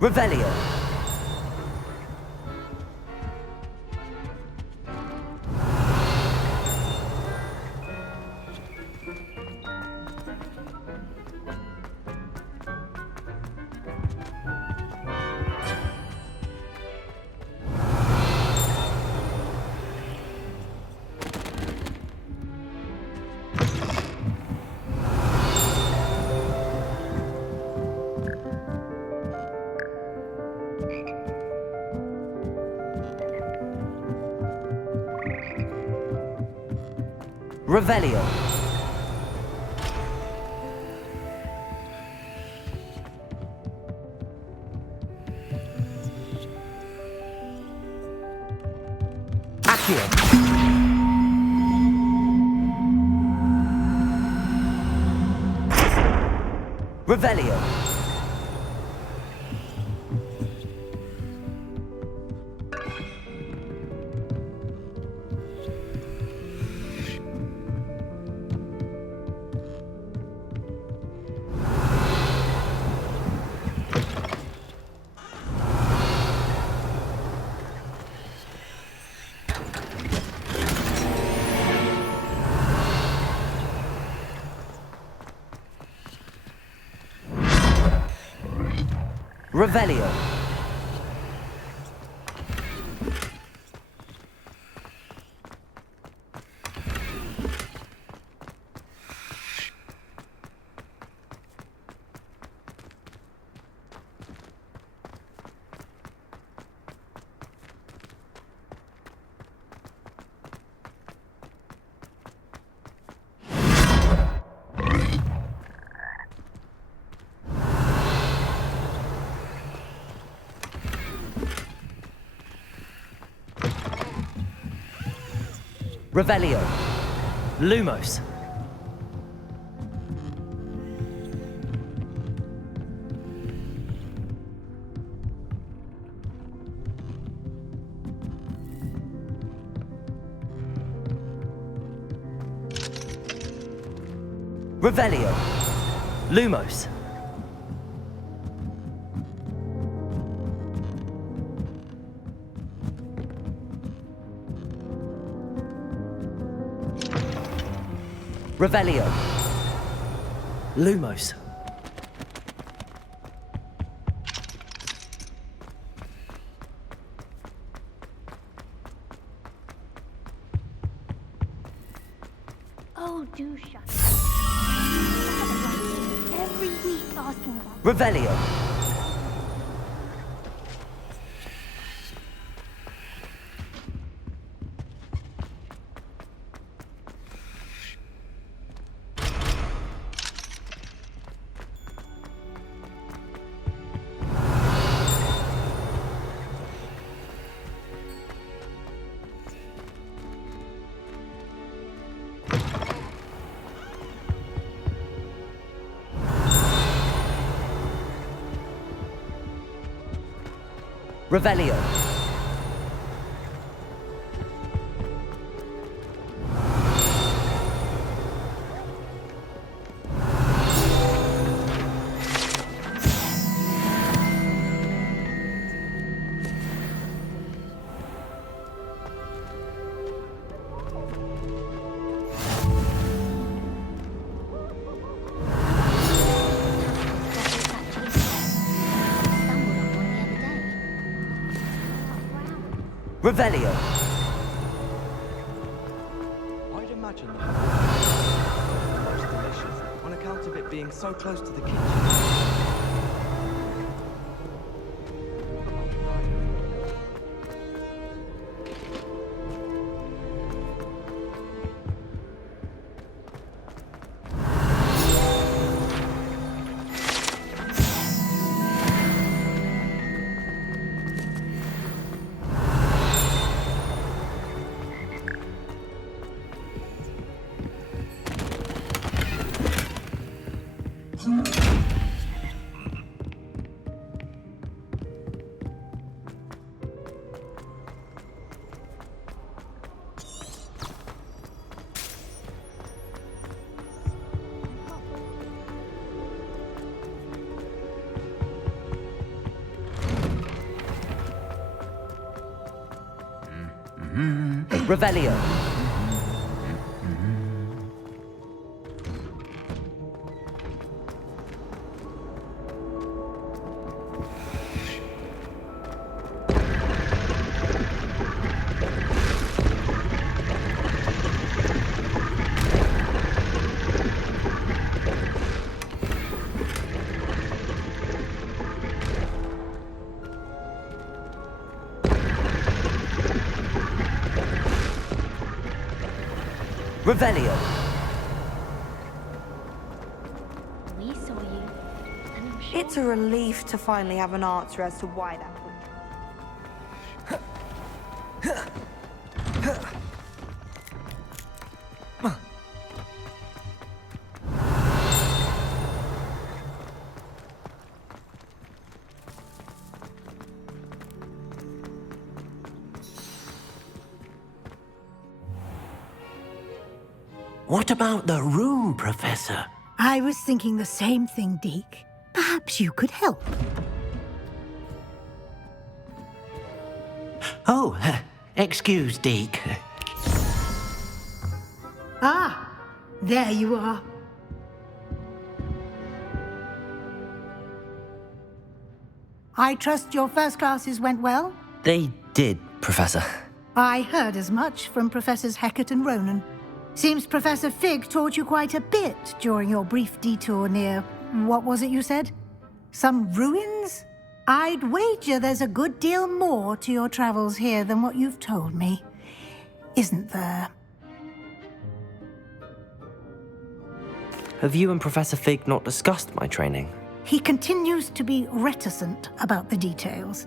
Revelio. Revelio. Accio. Revelio. Revelio. Revelio. Lumos. Revelio. Lumos. Revelio. Lumos. Oh, do shut up. Every week asking about Revelio. Revelio. Revelio. I'd imagine the Hufflepuff was delicious on account of it being so close to the kitchen. Revelio. Revelio. We saw you. And I'm sure It's a relief to finally have an answer as to why that What about the room, Professor? I was thinking the same thing, Deke. Perhaps you could help. Oh, excuse, Deke. Ah, there you are. I trust your first classes went well? They did, Professor. I heard as much from Professors Hecat and Ronan. Seems Professor Fig taught you quite a bit during your brief detour near... what was it you said? Some ruins? I'd wager there's a good deal more to your travels here than what you've told me. Isn't there? Have you and Professor Fig not discussed my training? He continues to be reticent about the details,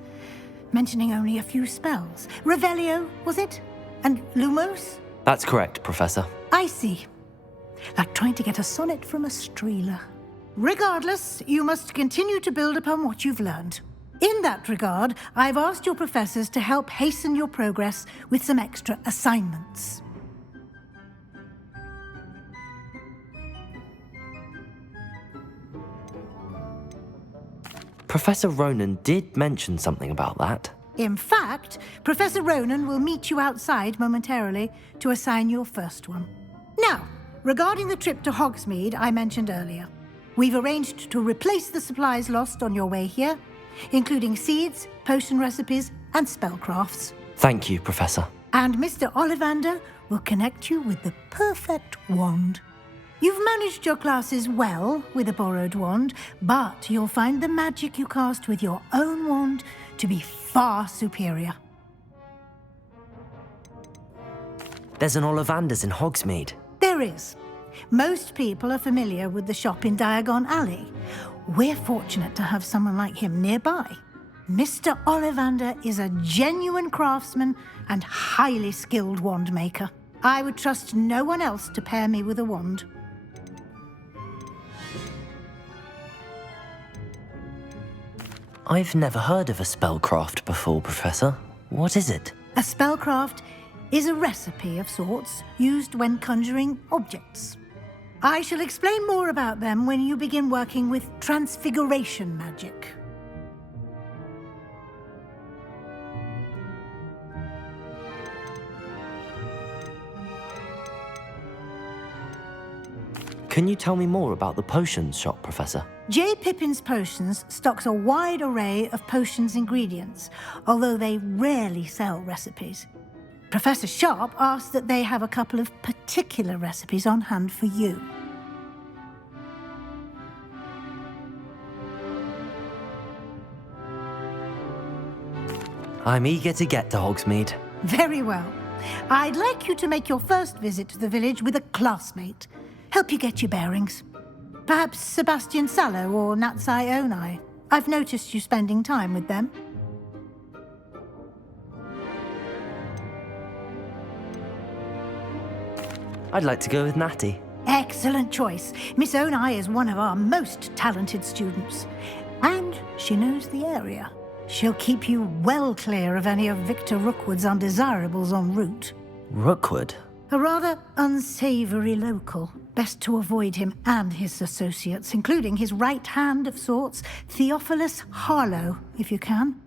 mentioning only a few spells. Revelio, was it? And Lumos? That's correct, Professor. I see. Like trying to get a sonnet from a streeler. Regardless, you must continue to build upon what you've learned. In that regard, I've asked your professors to help hasten your progress with some extra assignments. Professor Ronan did mention something about that. In fact, Professor Ronan will meet you outside momentarily to assign your first one. Now, regarding the trip to Hogsmeade I mentioned earlier, we've arranged to replace the supplies lost on your way here, including seeds, potion recipes, and spellcrafts. Thank you, Professor. And Mr. Ollivander will connect you with the perfect wand. You've managed your classes well with a borrowed wand, but you'll find the magic you cast with your own wand to be far superior. There's an Ollivander's in Hogsmeade. There is. Most people are familiar with the shop in Diagon Alley. We're fortunate to have someone like him nearby. Mr. Ollivander is a genuine craftsman and highly skilled wand maker. I would trust no one else to pair me with a wand. I've never heard of a spellcraft before, Professor. What is it? A spellcraft is a recipe of sorts used when conjuring objects. I shall explain more about them when you begin working with transfiguration magic. Can you tell me more about the potions shop, Professor? J. Pippin's Potions stocks a wide array of potions ingredients, although they rarely sell recipes. Professor Sharp asked that they have a couple of particular recipes on hand for you. I'm eager to get to Hogsmeade. Very well. I'd like you to make your first visit to the village with a classmate. Help you get your bearings. Perhaps Sebastian Sallow or Natsai Onai. I've noticed you spending time with them. I'd like to go with Natty. Excellent choice. Miss Onai is one of our most talented students. And she knows the area. She'll keep you well clear of any of Victor Rookwood's undesirables en route. Rookwood? A rather unsavoury local. Best to avoid him and his associates, including his right hand of sorts, Theophilus Harlow, if you can.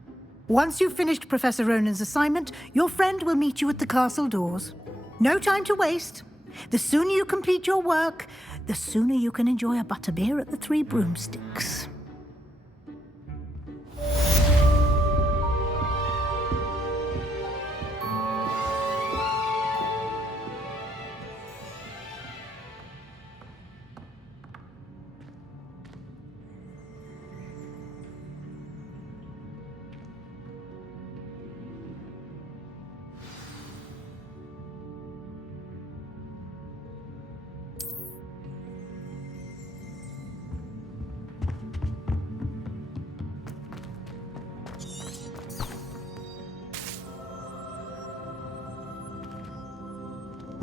Once you've finished Professor Ronan's assignment, your friend will meet you at the castle doors. No time to waste. The sooner you complete your work, the sooner you can enjoy a butterbeer at the Three Broomsticks.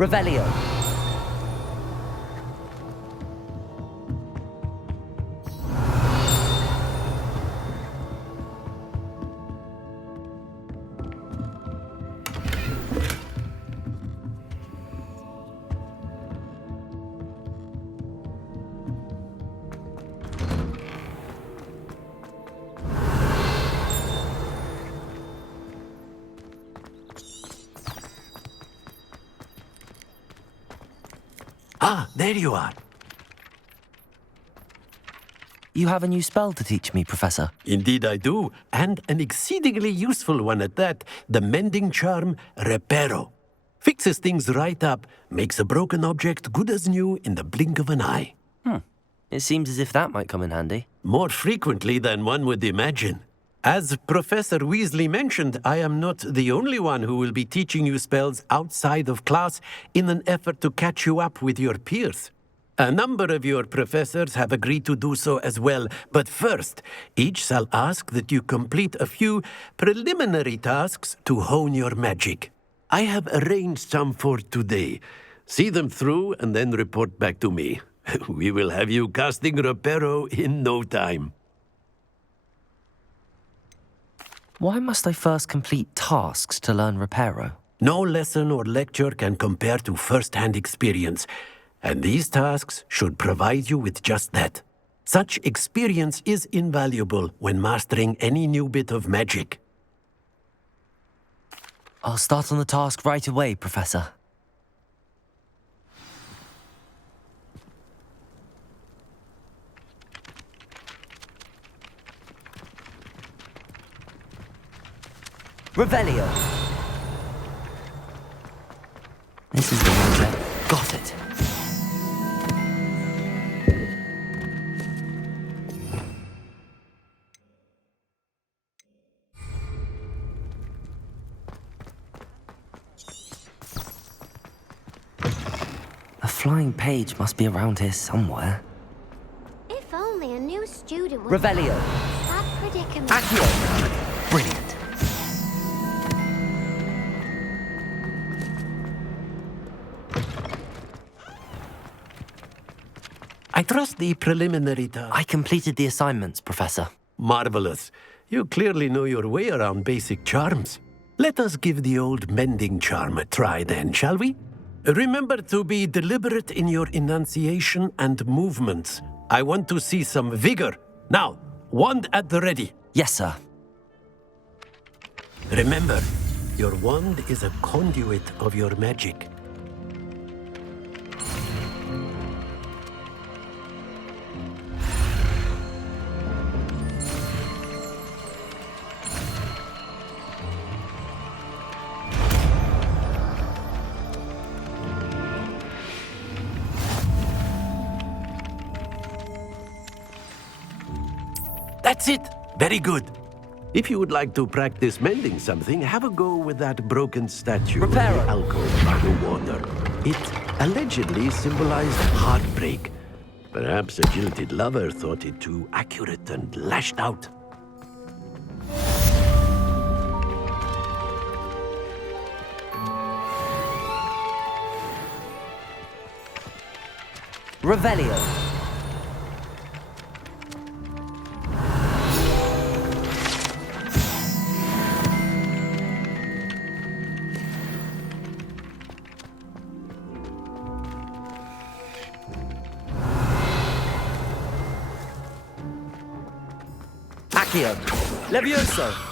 Revelio. Ah, there you are. You have a new spell to teach me, Professor. Indeed I do, and an exceedingly useful one at that. The mending charm, Reparo. Fixes things right up, makes a broken object good as new in the blink of an eye. It seems as if that might come in handy. More frequently than one would imagine. As Professor Weasley mentioned, I am not the only one who will be teaching you spells outside of class in an effort to catch you up with your peers. A number of your professors have agreed to do so as well, but first, each shall ask that you complete a few preliminary tasks to hone your magic. I have arranged some for today. See them through and then report back to me. We will have you casting Reparo in no time. Why must I first complete tasks to learn Reparo? No lesson or lecture can compare to first-hand experience, and these tasks should provide you with just that. Such experience is invaluable when mastering any new bit of magic. I'll start on the task right away, Professor. Revelio. This is the one that got it. A flying page must be around here somewhere. If only a new student would... Revelio. Sad predicament. Accio. Brilliant. I trust the preliminary task. I completed the assignments, Professor. Marvelous. You clearly know your way around basic charms. Let us give the old mending charm a try then, shall we? Remember to be deliberate in your enunciation and movements. I want to see some vigor. Now, wand at the ready. Yes, sir. Remember, your wand is a conduit of your magic. That's it! Very good. If you would like to practice mending something, have a go with that broken statue in the alcove by the water. It allegedly symbolized heartbreak. Perhaps a jilted lover thought it too accurate and lashed out. Revelio. Accio. Levioso.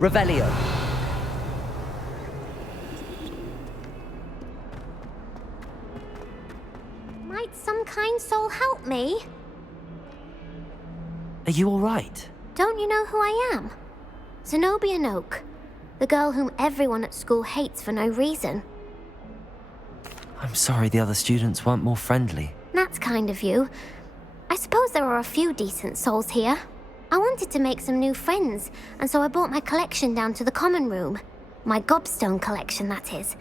Revelio. Might some kind soul help me? Are you alright? Don't you know who I am? Zenobia Noak, the girl whom everyone at school hates for no reason. I'm sorry the other students weren't more friendly. That's kind of you. I suppose there are a few decent souls here. I wanted to make some new friends, and so I brought my collection down to the common room. My gobstone collection, that is.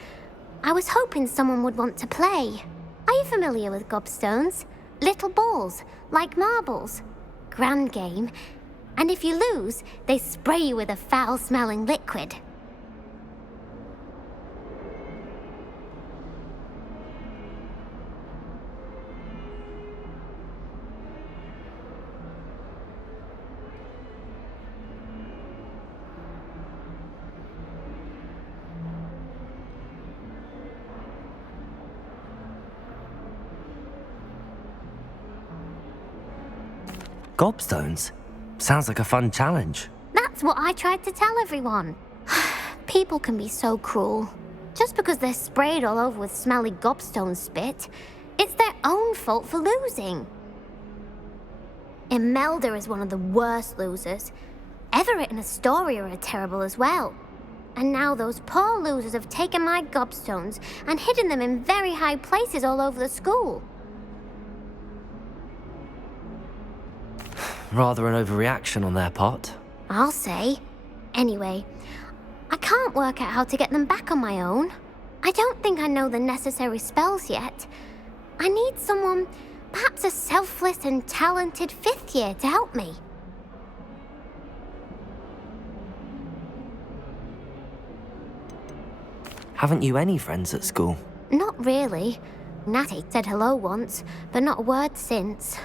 I was hoping someone would want to play. Are you familiar with gobstones? Little balls, like marbles. Grand game. And if you lose, they spray you with a foul-smelling liquid. Gobstones? Sounds like a fun challenge. That's what I tried to tell everyone. People can be so cruel. Just because they're sprayed all over with smelly gobstone spit, it's their own fault for losing. Imelda is one of the worst losers. Everett and Astoria are terrible as well. And now those poor losers have taken my gobstones and hidden them in very high places all over the school. Rather an overreaction on their part. I'll say. Anyway, I can't work out how to get them back on my own. I don't think I know the necessary spells yet. I need someone, perhaps a selfless and talented 5th year to help me. Haven't you any friends at school? Not really. Natty said hello once, but not a word since.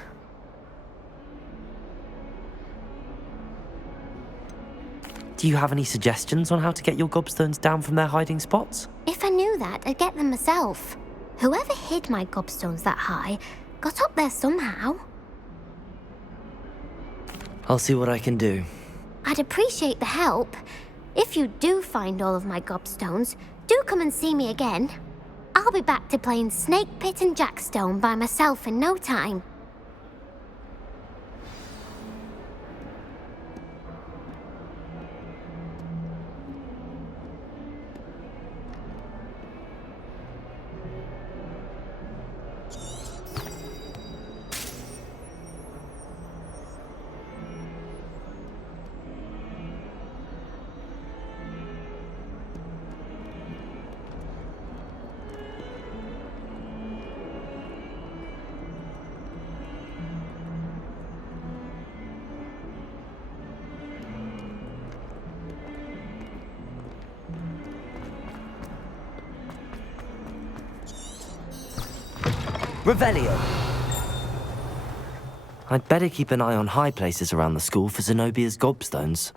Do you have any suggestions on how to get your gobstones down from their hiding spots? If I knew that, I'd get them myself. Whoever hid my gobstones that high got up there somehow. I'll see what I can do. I'd appreciate the help. If you do find all of my gobstones, do come and see me again. I'll be back to playing Snake Pit and Jackstone by myself in no time. Revelio. I'd better keep an eye on high places around the school for Zenobia's gobstones.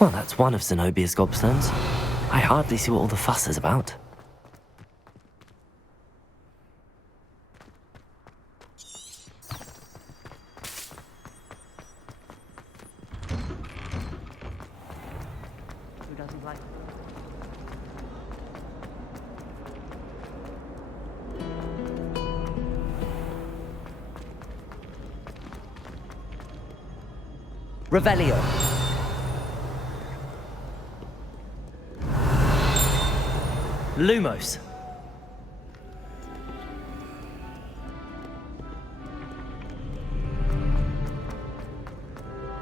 Well, that's one of Zenobia's gobstones. I hardly see what all the fuss is about. Who doesn't like Revelio. Lumos.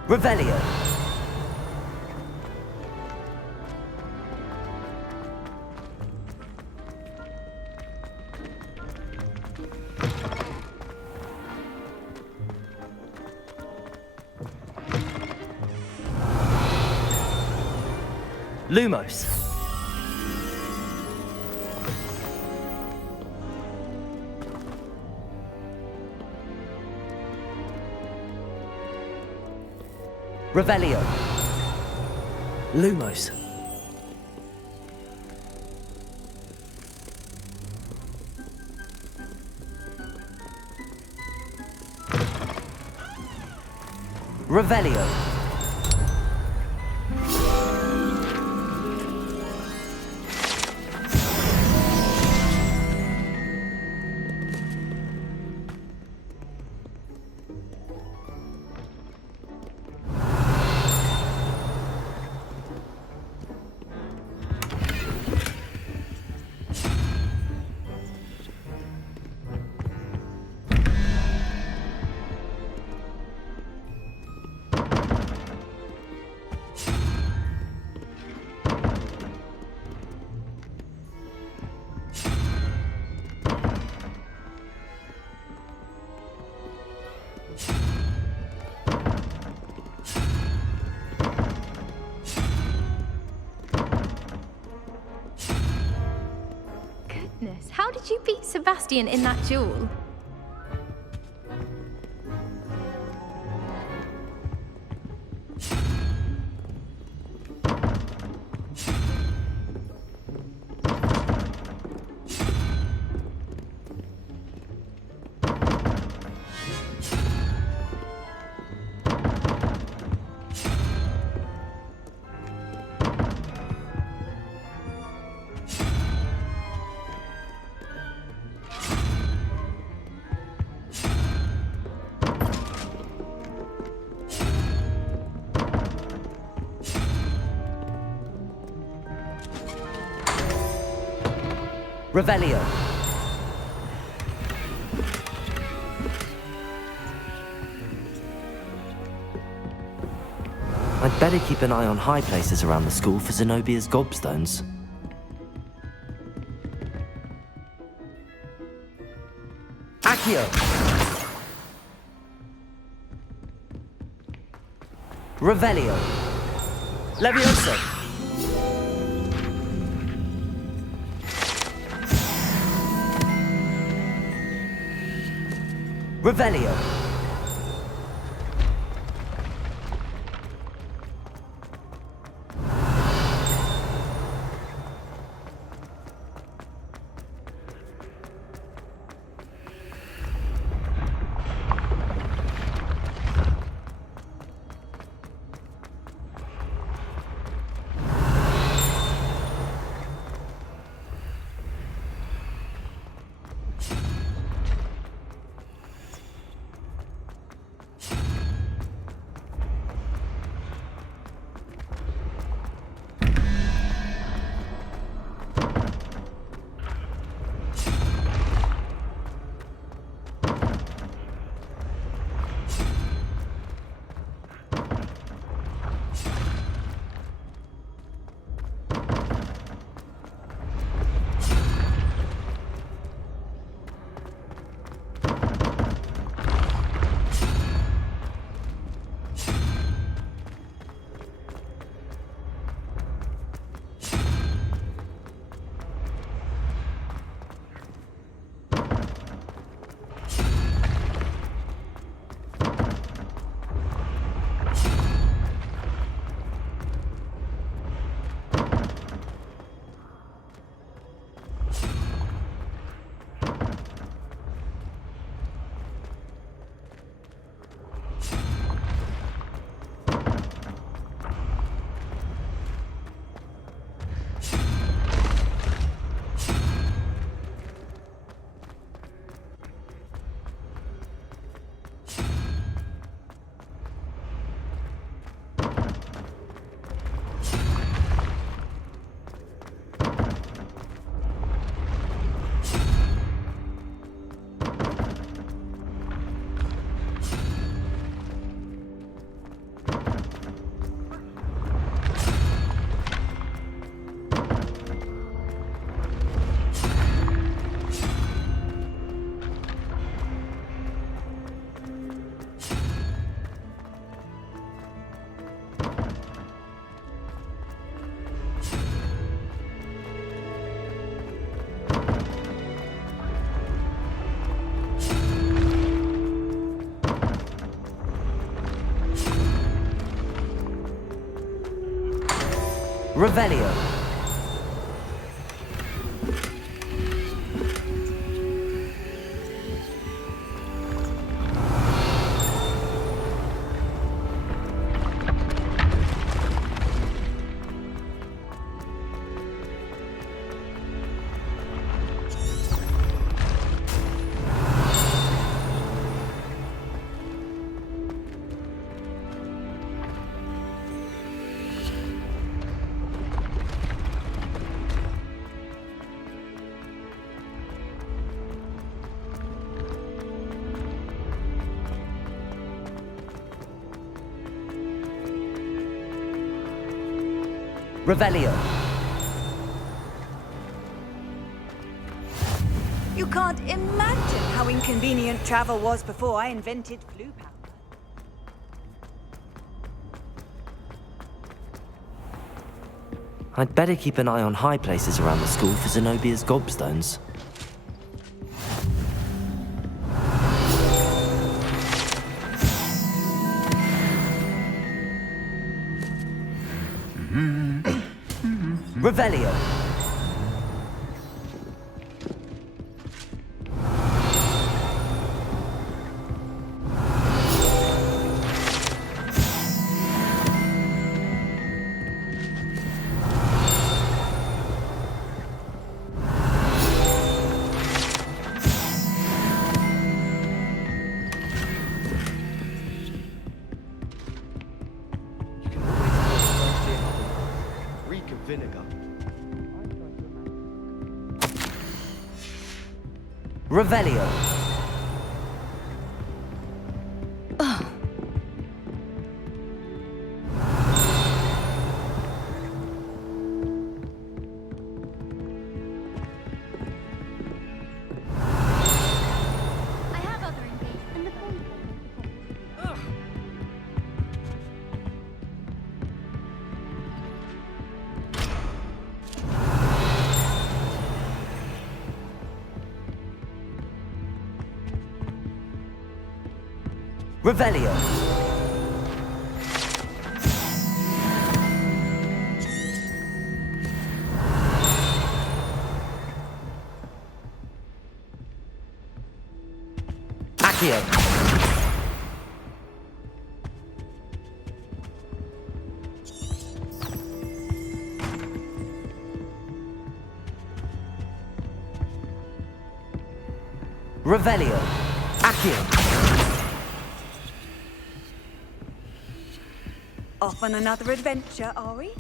Revelio. Lumos. Revelio. Lumos. Revelio. Goodness, how did you beat Sebastian in that duel? Revelio. I'd better keep an eye on high places around the school for Zenobia's gobstones. Accio. Revelio. Levioso. Revelio. Revelio. Revelio. You can't imagine how inconvenient travel was before I invented flu powder. I'd better keep an eye on high places around the school for Zenobia's gobstones. Revelio. You can always tell first year Hufflepuff. Reek of vinegar. Revelio. I have other ingredients and the phone call. Revelio. Accio. Revelio. Accio. Off on another adventure, are we?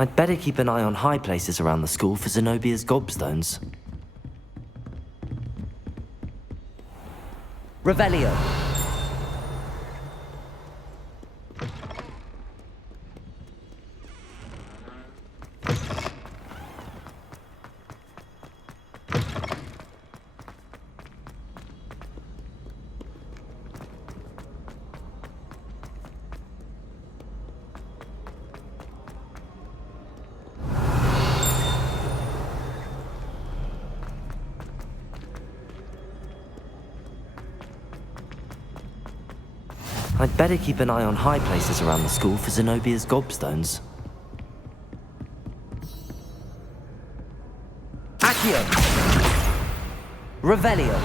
I'd better keep an eye on high places around the school for Zenobia's gobstones. Revelio. I'd better keep an eye on high places around the school for Zenobia's gobstones. Accio. Revelio.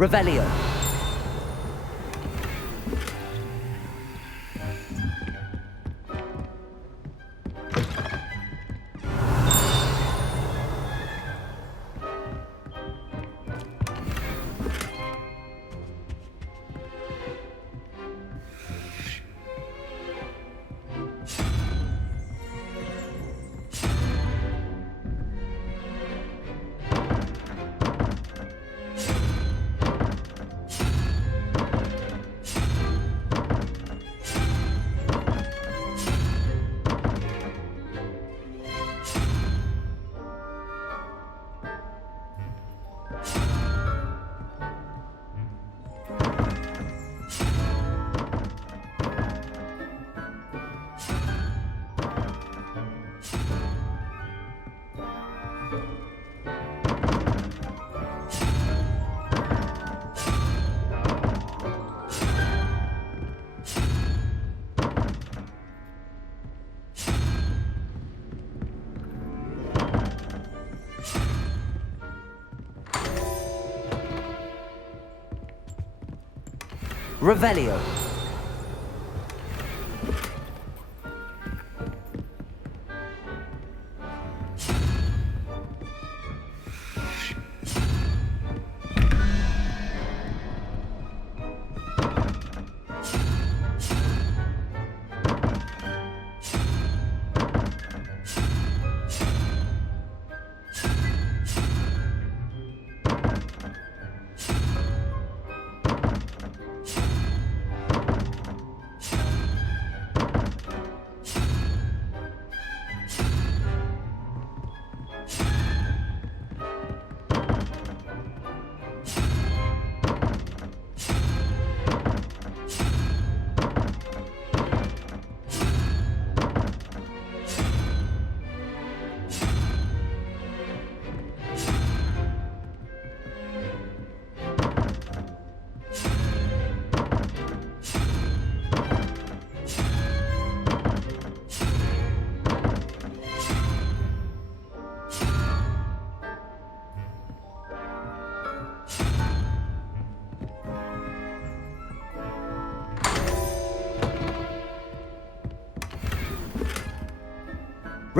Revelio. Revelio.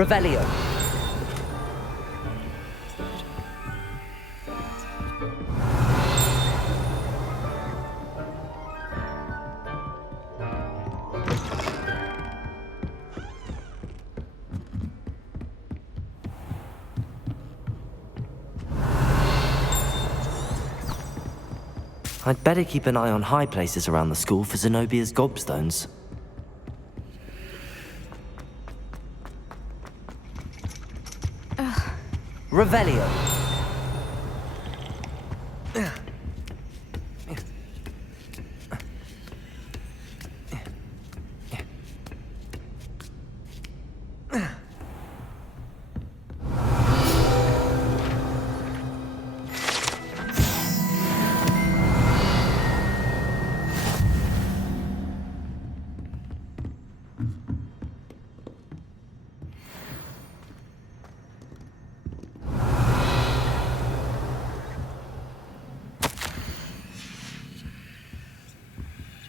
Revelio. I'd better keep an eye on high places around the school for Zenobia's gobstones. Revelio.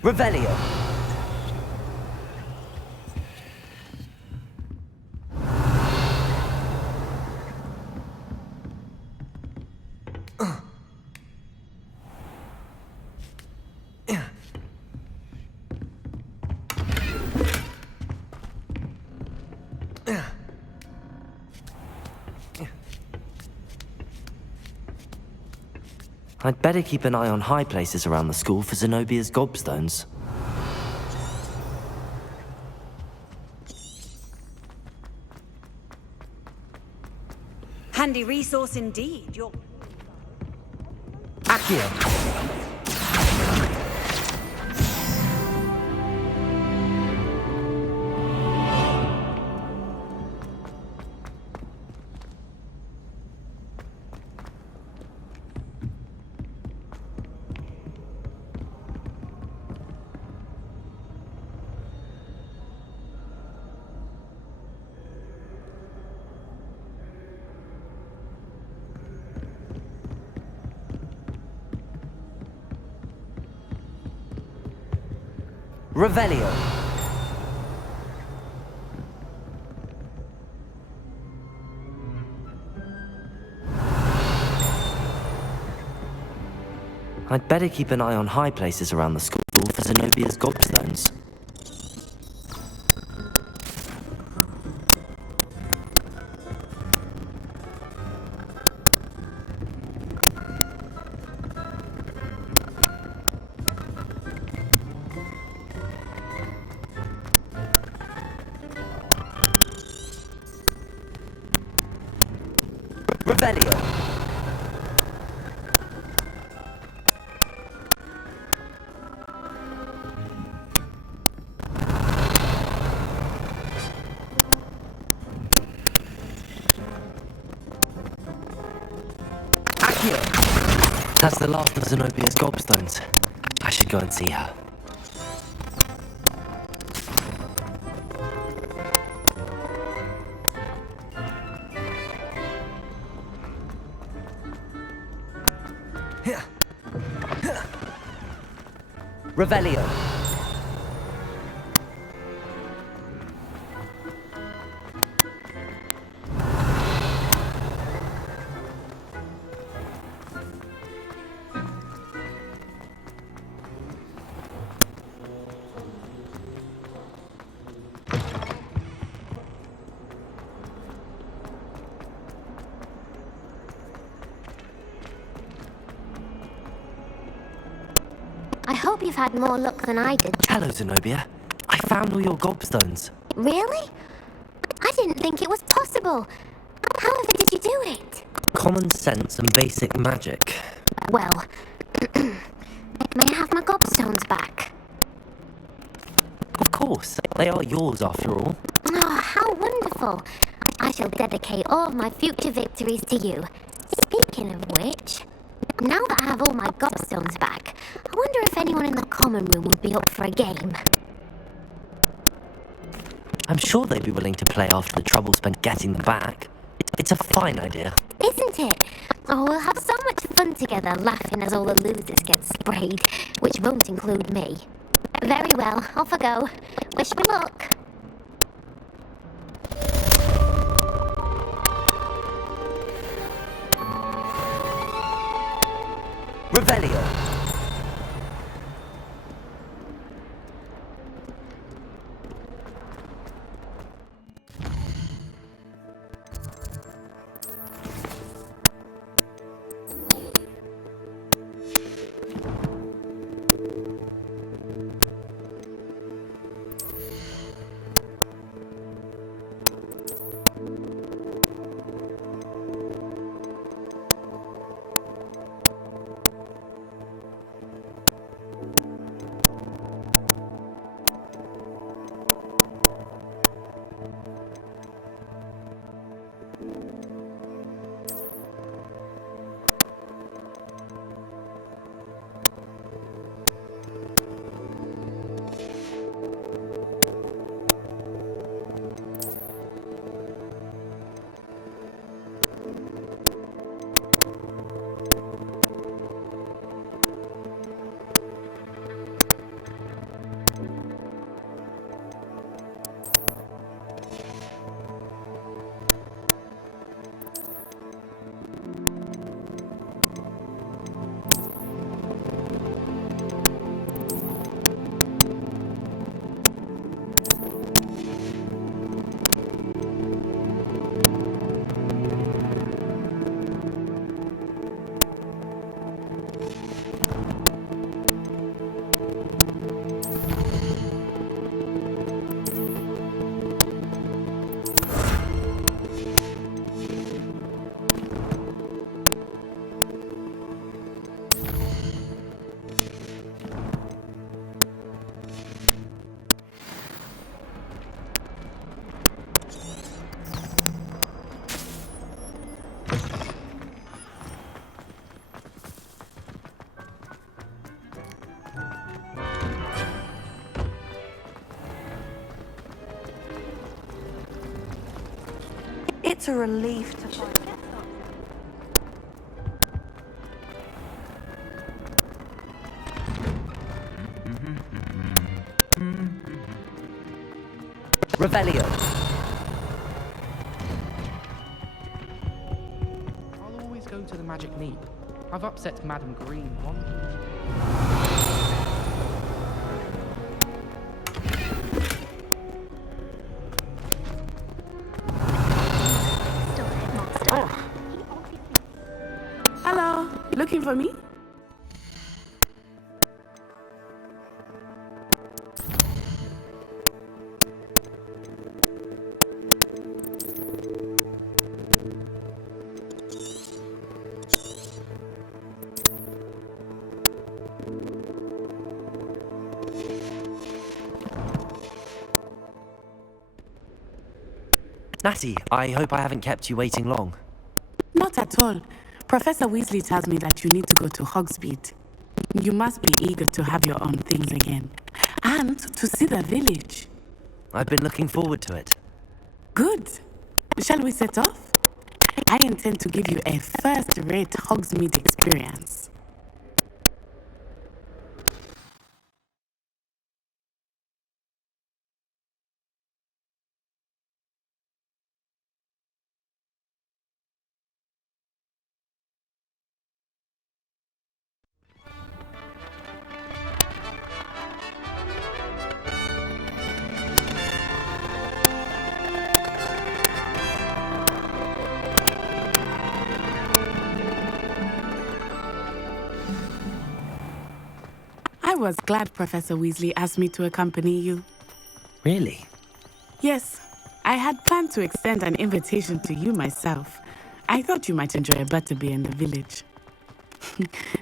Revelio. I'd better keep an eye on high places around the school for Zenobia's gobstones. Handy resource indeed. You're... Accio! Revelio. I'd better keep an eye on high places around the school for Zenobia's gobstones. Revelio. That's the last of Zenobia's gobstones. I should go and see her. Revelio. I hope you've had more luck than I did. Hello, Zenobia. I found all your gobstones. Really? I didn't think it was possible. However did you do it? Common sense and basic magic. Well, may I have my gobstones back? Of course, they are yours after all. Oh, how wonderful. I shall dedicate all of my future victories to you. Speaking of which, now that I have all my gobstones back, I wonder if anyone in the common room would be up for a game. I'm sure they'd be willing to play after the trouble spent getting them back. It's a fine idea. Isn't it? Oh, we'll have so much fun together, laughing as all the losers get sprayed, which won't include me. Very well, off I go. Wish me luck. Revelio. It's a relief to find. Revelio. I'll always go to the Magic Leap. I've upset Madam Green once. Hello, looking for me? Natty, I hope I haven't kept you waiting long. Not at all. Professor Weasley tells me that you need to go to Hogsmeade. You must be eager to have your own things again. And to see the village. I've been looking forward to it. Good. Shall we set off? I intend to give you a first-rate Hogsmeade experience. I was glad Professor Weasley asked me to accompany you. Really? Yes, I had planned to extend an invitation to you myself. I thought you might enjoy a butterbeer in the village.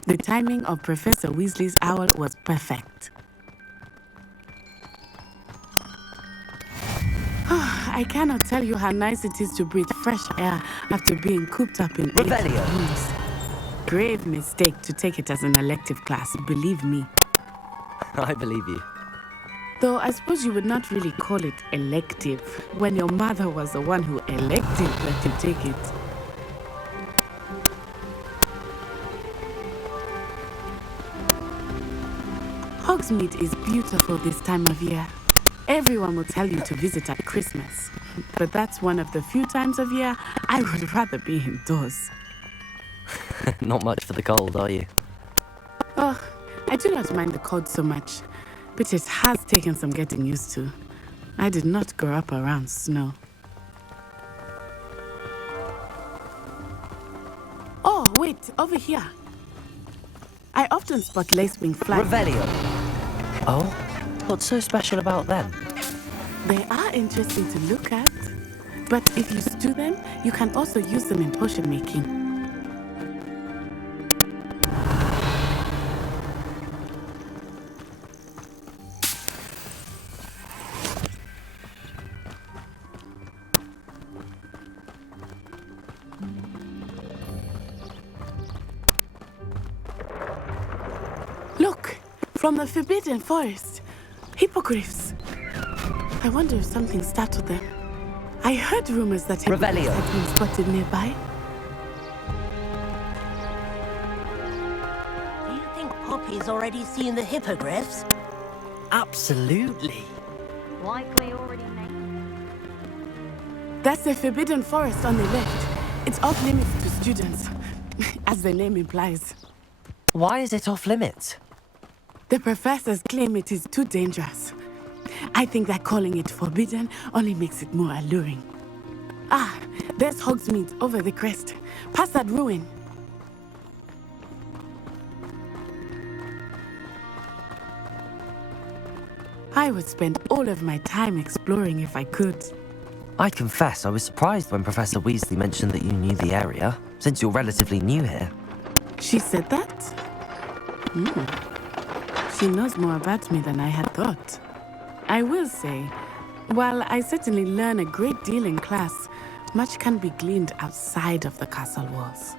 The timing of Professor Weasley's owl was perfect. I cannot tell you how nice it is to breathe fresh air after being cooped up in 8 rooms. Grave mistake to take it as an elective class, believe me. I believe you. Though I suppose you would not really call it elective when your mother was the one who elected that you take it. Hogsmeade is beautiful this time of year. Everyone will tell you to visit at Christmas. But that's one of the few times of year I would rather be indoors. Not much for the cold, are you? Oh, I do not mind the cold so much, but it has taken some getting used to. I did not grow up around snow. Oh, wait, over here. I often spot lacewing flies. Revelio. Oh, what's so special about them? They are interesting to look at, but if you stew them, you can also use them in potion making. Look, from the Forbidden Forest, hippogriffs. I wonder if something startled them. I heard rumors that hippogriffs had been spotted nearby. Do you think Poppy's already seen the hippogriffs? Absolutely. Likely already named. That's the Forbidden Forest on the left. It's off limits to students, as the name implies. Why is it off limits? The professors claim it is too dangerous. I think that calling it forbidden only makes it more alluring. Ah, there's Hogsmeade over the crest. Past that ruin. I would spend all of my time exploring if I could. I confess I was surprised when Professor Weasley mentioned that you knew the area, since you're relatively new here. She said that? She knows more about me than I had thought. I will say, while I certainly learn a great deal in class, much can be gleaned outside of the castle walls.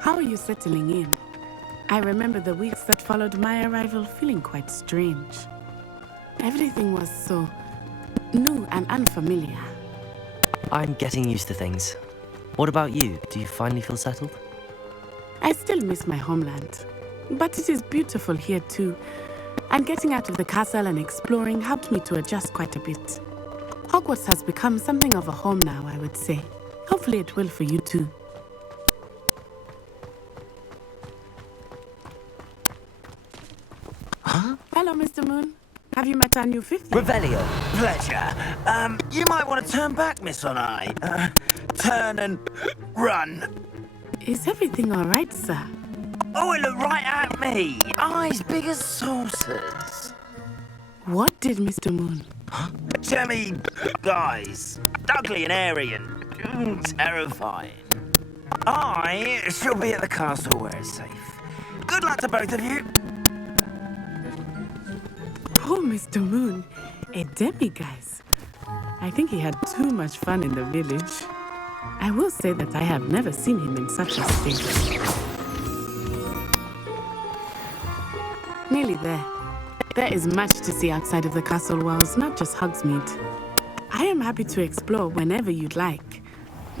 How are you settling in? I remember the weeks that followed my arrival feeling quite strange. Everything was so new and unfamiliar. I'm getting used to things. What about you? Do you finally feel settled? I still miss my homeland. But it is beautiful here too. And getting out of the castle and exploring helped me to adjust quite a bit. Hogwarts has become something of a home now, I would say. Hopefully it will for you too. Huh? Hello, Mr. Moon. Have you met our new fifth year? Revelio. Pleasure. You might want to turn back, Miss Onai. Turn and run. Is everything all right, sir? Oh, it looked right at me. Eyes big as saucers. What did Mr. Moon? Jemmy guys. Ugly and airy and terrifying. I shall be at the castle where it's safe. Good luck to both of you. Oh, Mr. Moon, a demiguise. I think he had too much fun in the village. I will say that I have never seen him in such a state. Nearly there. There is much to see outside of the castle walls, not just Hogsmeade. I am happy to explore whenever you'd like.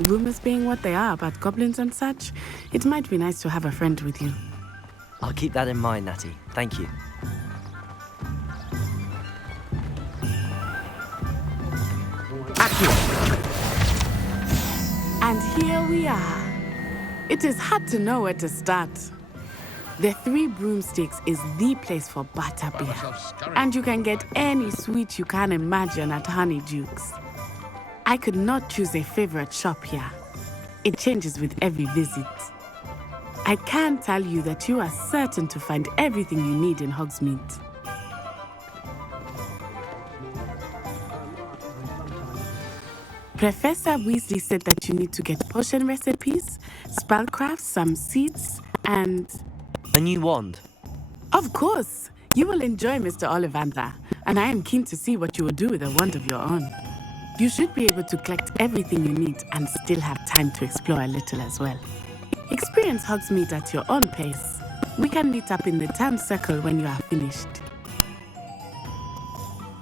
Rumors being what they are about goblins and such, it might be nice to have a friend with you. I'll keep that in mind, Natty. Thank you. And here we are. It is hard to know where to start. The Three Broomsticks is the place for butterbeer. And you can get any sweet you can imagine at Honeydukes. I could not choose a favorite shop here. It changes with every visit. I can tell you that you are certain to find everything you need in Hogsmeade. Professor Weasley said that you need to get potion recipes, spellcrafts, some seeds, and... A new wand? Of course! You will enjoy Mr. Ollivander, and I am keen to see what you will do with a wand of your own. You should be able to collect everything you need and still have time to explore a little as well. Experience Hogsmeade at your own pace. We can meet up in the town circle when you are finished.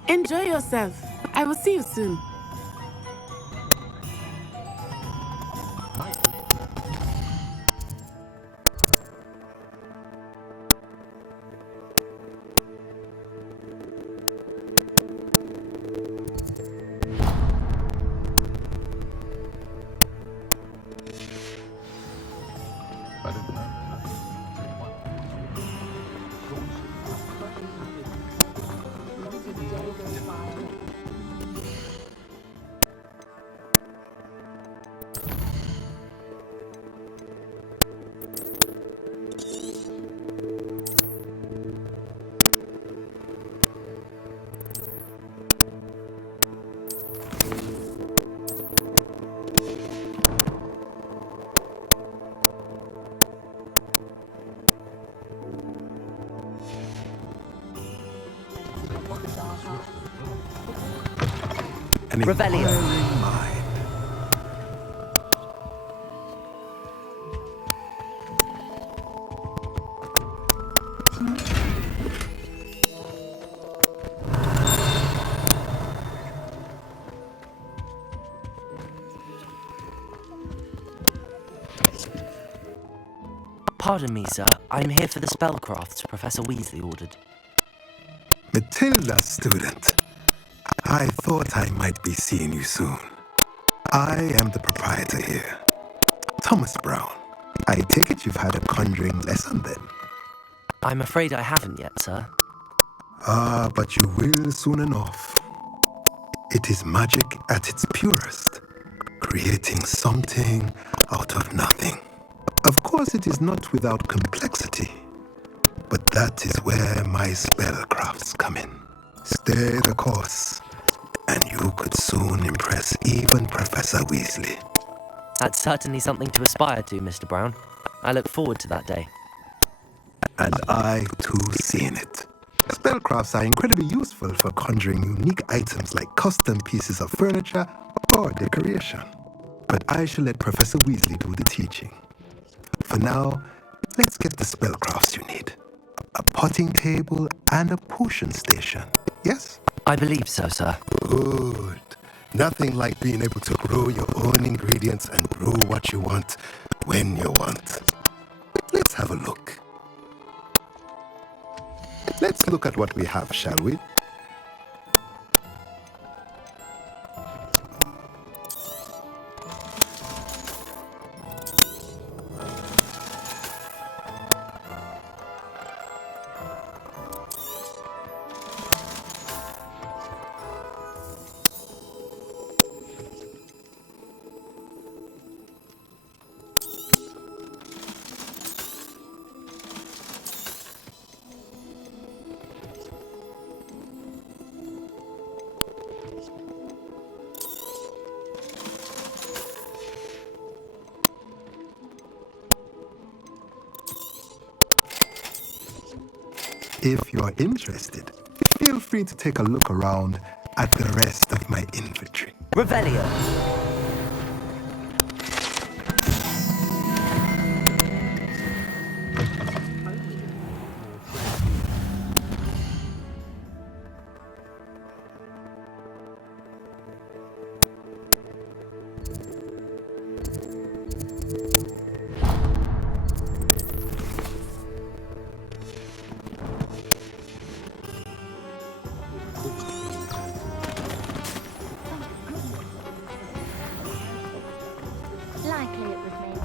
Enjoy yourself. I will see you soon. Revelio. Pardon me, sir. I'm here for the spellcrafts Professor Weasley ordered. Matilda, student. I thought I might be seeing you soon. I am the proprietor here, Thomas Brown. I take it you've had a conjuring lesson then? I'm afraid I haven't yet, sir. Ah, but you will soon enough. It is magic at its purest, creating something out of nothing. Of course, it is not without complexity, but that is where my spellcrafts come in. Stay the course, and you could soon impress even Professor Weasley. That's certainly something to aspire to, Mr. Brown. I look forward to that day. And I, too, seeing it. Spellcrafts are incredibly useful for conjuring unique items like custom pieces of furniture or decoration. But I shall let Professor Weasley do the teaching. For now, let's get the spellcrafts you need. A potting table and a potion station, yes? I believe so, sir. Good. Nothing like being able to grow your own ingredients and grow what you want when you want. Let's have a look. Let's look at what we have, shall we? If you're interested, feel free to take a look around at the rest of my inventory. Revelio. Likely it was made.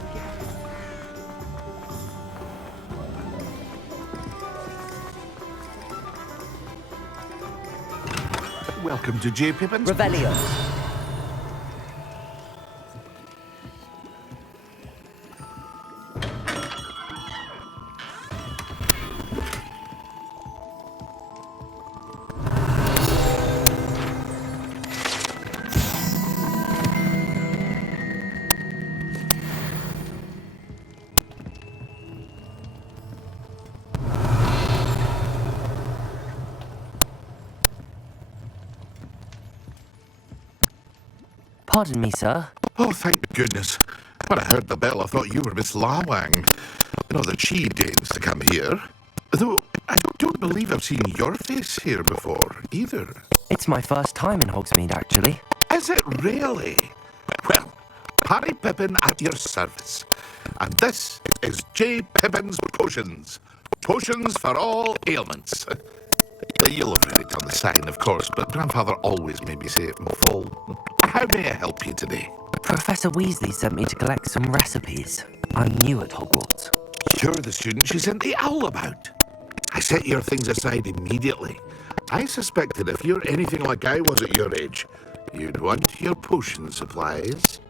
Welcome to J. Pippin's. Revelio. Pardon me, sir. Oh, thank goodness. When I heard the bell, I thought you were Miss Lawang. You know that she deigns to come here. Though I don't believe I've seen your face here before, either. It's my first time in Hogsmeade, actually. Is it really? Well, Harry Pippin at your service. And this is J. Pippin's Potions. Potions for all ailments. You'll have read it on the sign, of course, but Grandfather always made me say it in full. How may I help you today? Professor Weasley sent me to collect some recipes. I'm new at Hogwarts. You're the student she sent the owl about. I set your things aside immediately. I suspected if you're anything like I was at your age, you'd want your potion supplies.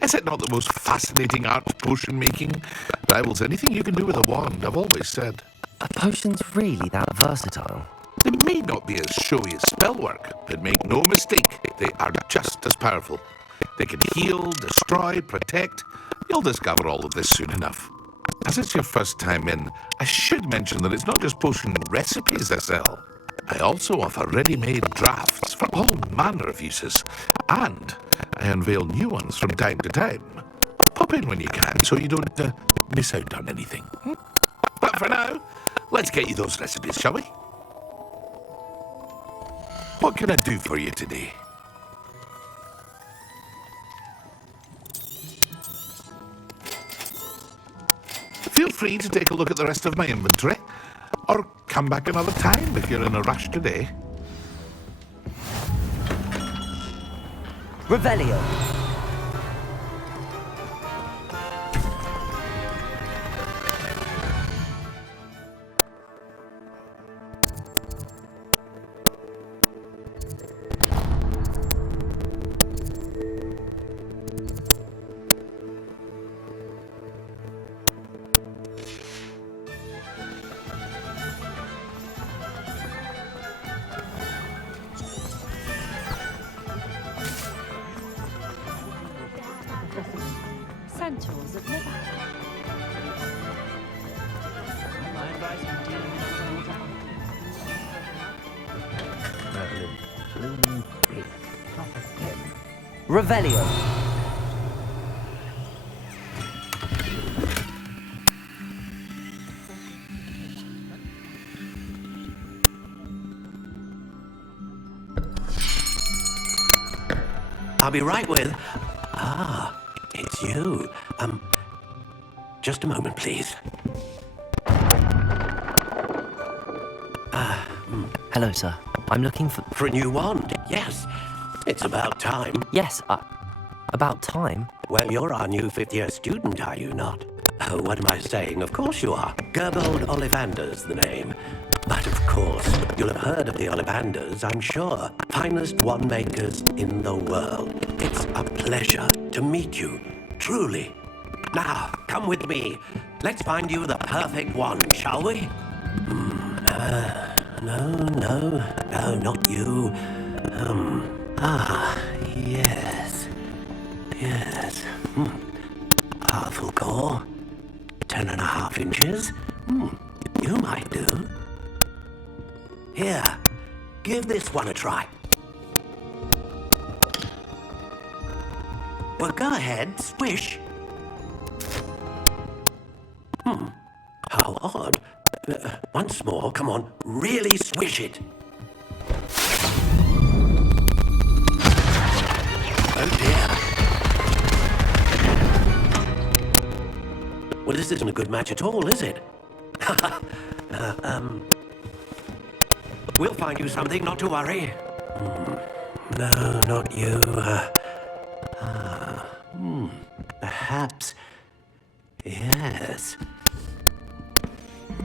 Is it not the most fascinating art, potion making? Rivals anything you can do with a wand, I've always said. Are potions really that versatile? They may not be as showy as spellwork, but make no mistake, they are just as powerful. They can heal, destroy, protect. You'll discover all of this soon enough. As it's your first time in, I should mention that it's not just potion recipes I sell. I also offer ready-made drafts for all manner of uses, and I unveil new ones from time to time. Pop in when you can so you don't miss out on anything. But for now, let's get you those recipes, shall we? What can I do for you today? Feel free to take a look at the rest of my inventory, or come back another time if you're in a rush today. Revelio. Centaurs of Never. I advise you dealing with Revelio. I'll be right with... Ah, it's you. Just a moment, please. Hello, sir. I'm looking for... For a new wand, yes. It's about time. Yes, about time? Well, you're our new fifth-year student, are you not? Oh, what am I saying? Of course you are. Gerbold Ollivander's the name. But of course, you'll have heard of the Ollivanders, I'm sure. Finest wand makers in the world. It's a pleasure to meet you, truly. Now, come with me. Let's find you the perfect wand, shall we? No, not you. Yes. Powerful core. 10.5 inches. You might do. Here, give this one a try. Well, go ahead, swish. How odd. Once more, come on, really swish it. Oh dear. Well, this isn't a good match at all, is it? We'll find you something, not to worry. No, not you. Perhaps. Yes.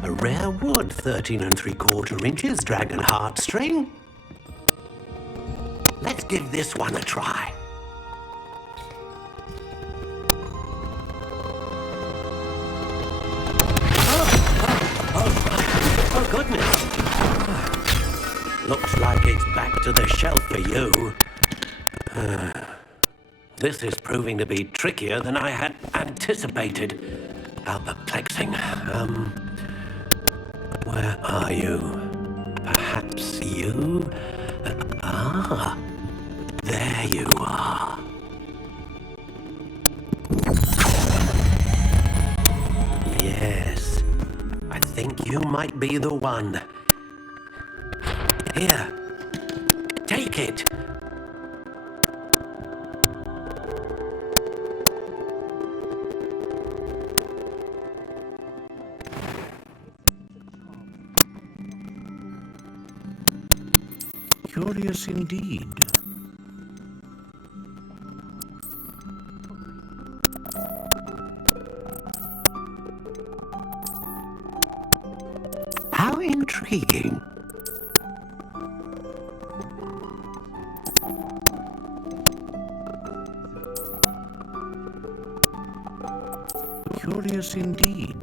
A rare wood, 13 3/4 inches, dragon heartstring. Let's give this one a try. Oh, goodness. Looks like it's back to the shelf for you. This is proving to be trickier than I had anticipated. How perplexing. Where are you? Perhaps you? There you are. Yes, I think you might be the one. Here, take it. Curious indeed. How intriguing. Curious indeed.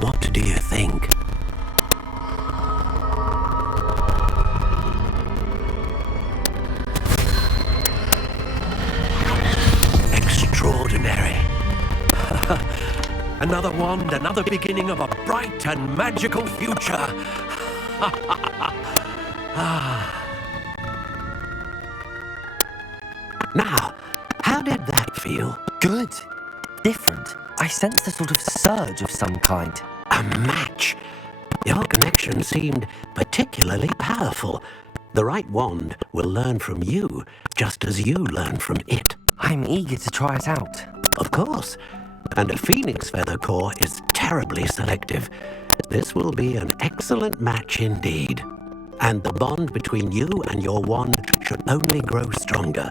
What do you think? Extraordinary. Another wand, another beginning of a bright and magical future. Now, how did that feel? Good. Different. I sensed a sort of surge of some kind. A match. Your connection seemed particularly powerful. The right wand will learn from you, just as you learn from it. I'm eager to try it out. Of course. And a phoenix feather core is terribly selective. This will be an excellent match indeed. And the bond between you and your wand should only grow stronger.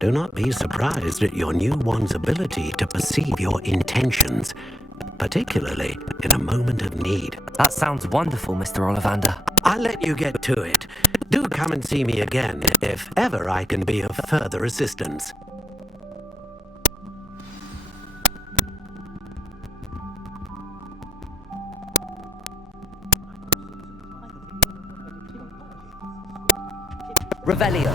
Do not be surprised at your new wand's ability to perceive your intentions, particularly in a moment of need. That sounds wonderful, Mr. Ollivander. I'll let you get to it. Do come and see me again if ever I can be of further assistance. Revelio.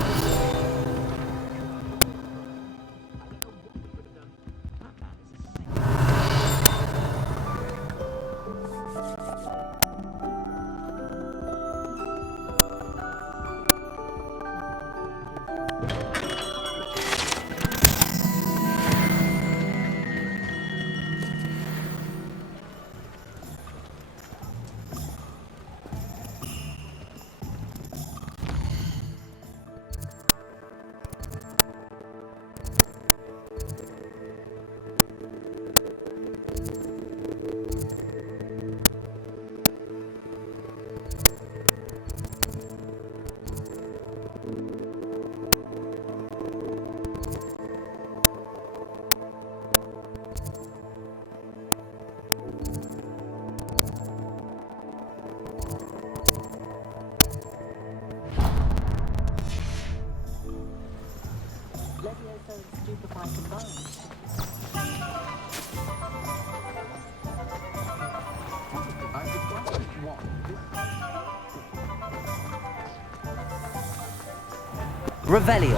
Revelio.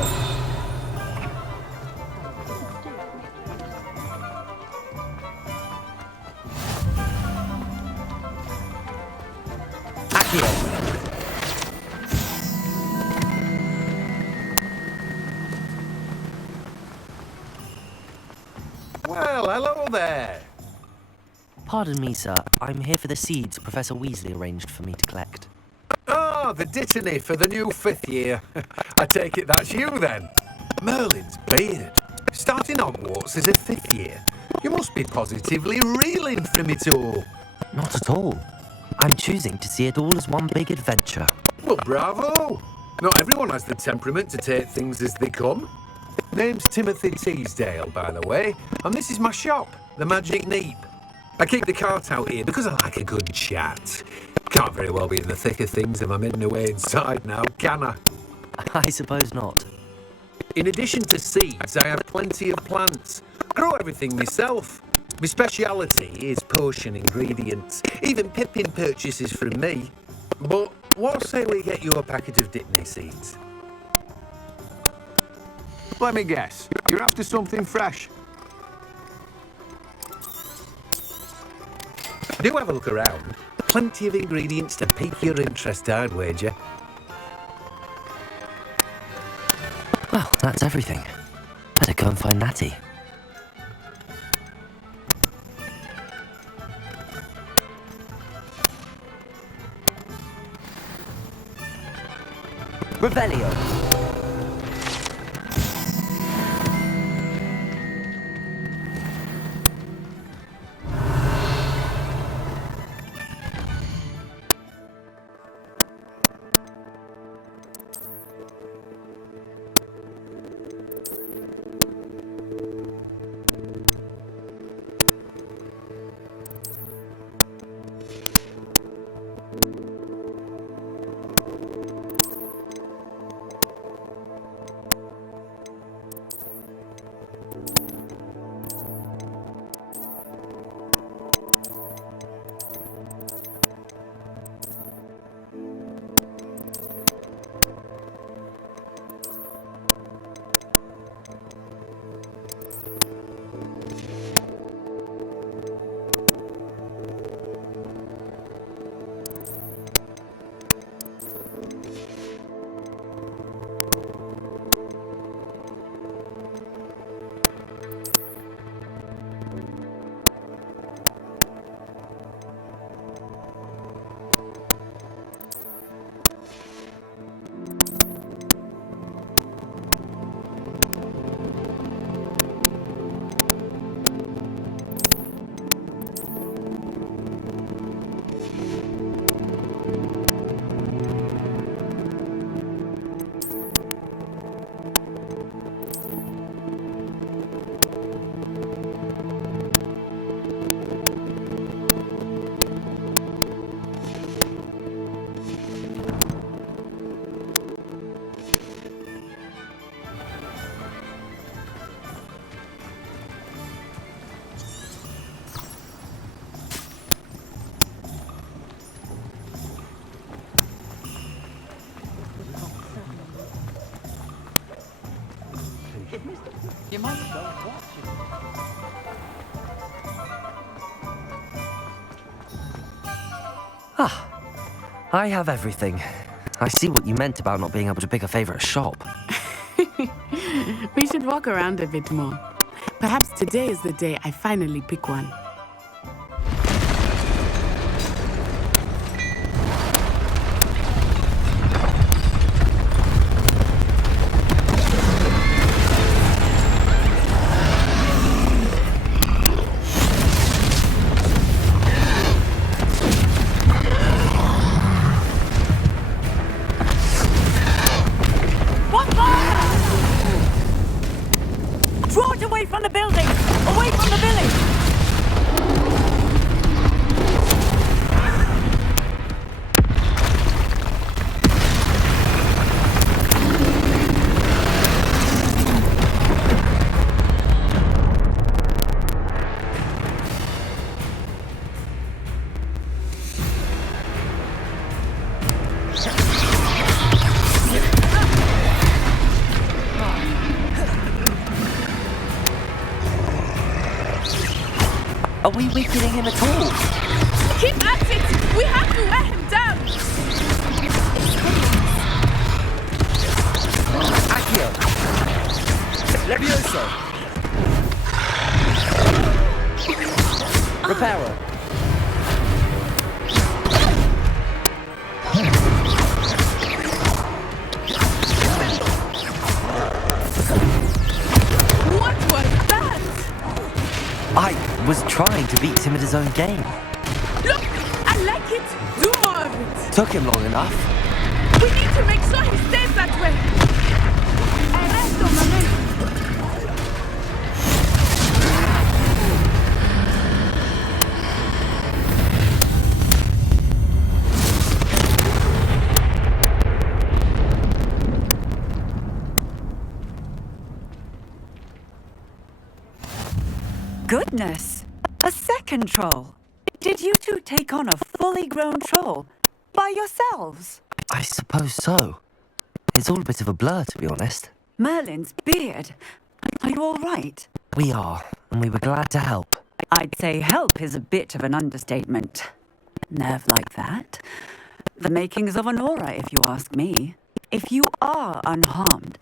Accio. Well, hello there. Pardon me, sir. I'm here for the seeds Professor Weasley arranged for me to collect. Ah, the dittany for the new 5th year. I take it that's you then. Merlin's beard. Starting Hogwarts as a 5th year. You must be positively reeling from it all. Not at all. I'm choosing to see it all as one big adventure. Well, bravo. Not everyone has the temperament to take things as they come. Name's Timothy Teasdale, by the way, and this is my shop, the Magic Neep. I keep the cart out here because I like a good chat. Can't very well be in the thick of things if I'm hidden away inside now, can I? I suppose not. In addition to seeds, I have plenty of plants. Grow everything myself. My speciality is potion ingredients. Even Pippin purchases from me. But what say we get you a packet of Dittany seeds? Let me guess. You're after something fresh. Do have a look around. Plenty of ingredients to pique your interest, I'd wager. Well, that's everything. Better go and find Natty. Revelio. You might as well watch it. Ah, I have everything. I see what you meant about not being able to pick a favourite shop. We should walk around a bit more. Perhaps today is the day I finally pick one. Draw it away from the building! Away from the village! Are we weakening him at all? Keep at it! We have to wear him down! Accio! Levioso! Reparo! What was that? I was trying to beat him at his own game. Look! I like it! Do more of it! Took him long enough. We need to make sure he stays that way! Arresto momento! Goodness! A second troll! Did you two take on a fully grown troll? By yourselves? I suppose so. It's all a bit of a blur, to be honest. Merlin's beard. Are you all right? We are, and we were glad to help. I'd say help is a bit of an understatement. Nerve like that. The makings of an aura, if you ask me. If you are unharmed,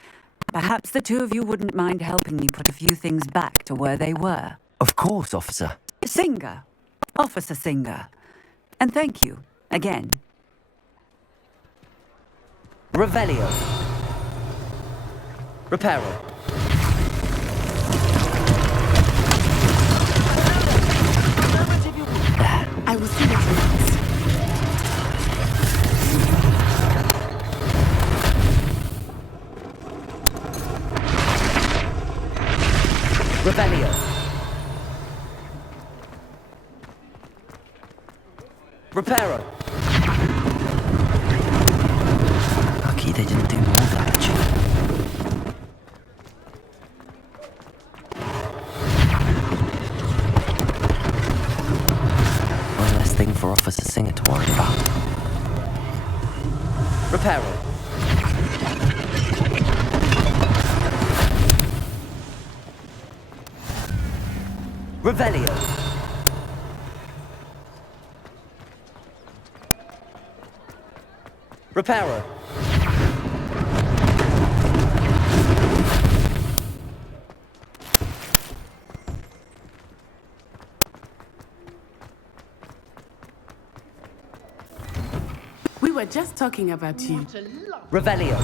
perhaps the two of you wouldn't mind helping me put a few things back to where they were. Of course, officer. Singer. Officer Singer. And thank you, again. Revelio. Reparo. I will see what happens. Revelio. Reparo. Lucky they didn't do more damage. One less thing for Officer Singer to worry about. Reparo. Revelio. Reparo. We were just talking about you. Revelio.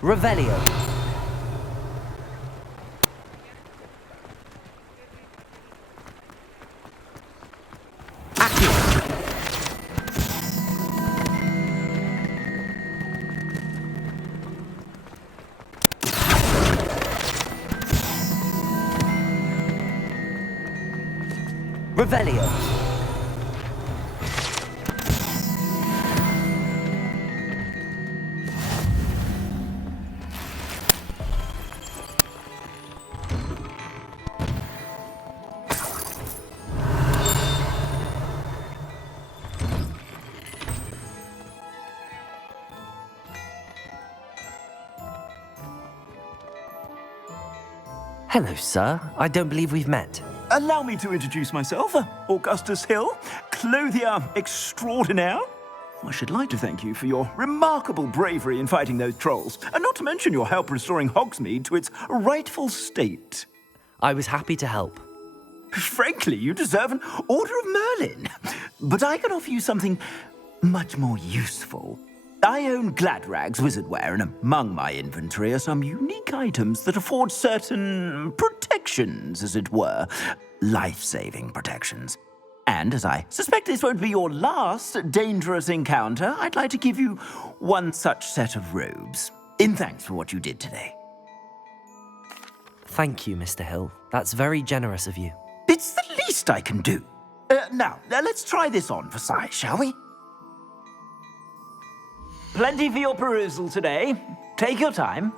Revelio. Revelio. Hello, sir. I don't believe we've met. Allow me to introduce myself, Augustus Hill, clothier extraordinaire. I should like to thank you for your remarkable bravery in fighting those trolls, and not to mention your help restoring Hogsmeade to its rightful state. I was happy to help. Frankly, you deserve an Order of Merlin. But I can offer you something much more useful. I own Gladrag's wizardware, and among my inventory are some unique items that afford certain protections, as it were. Life-saving protections. And as I suspect this won't be your last dangerous encounter, I'd like to give you one such set of robes, in thanks for what you did today. thank you, Mr. Hill. That's very generous of you. It's the least I can do. Now, let's try this on for size, shall we? Plenty for your perusal today. Take your time.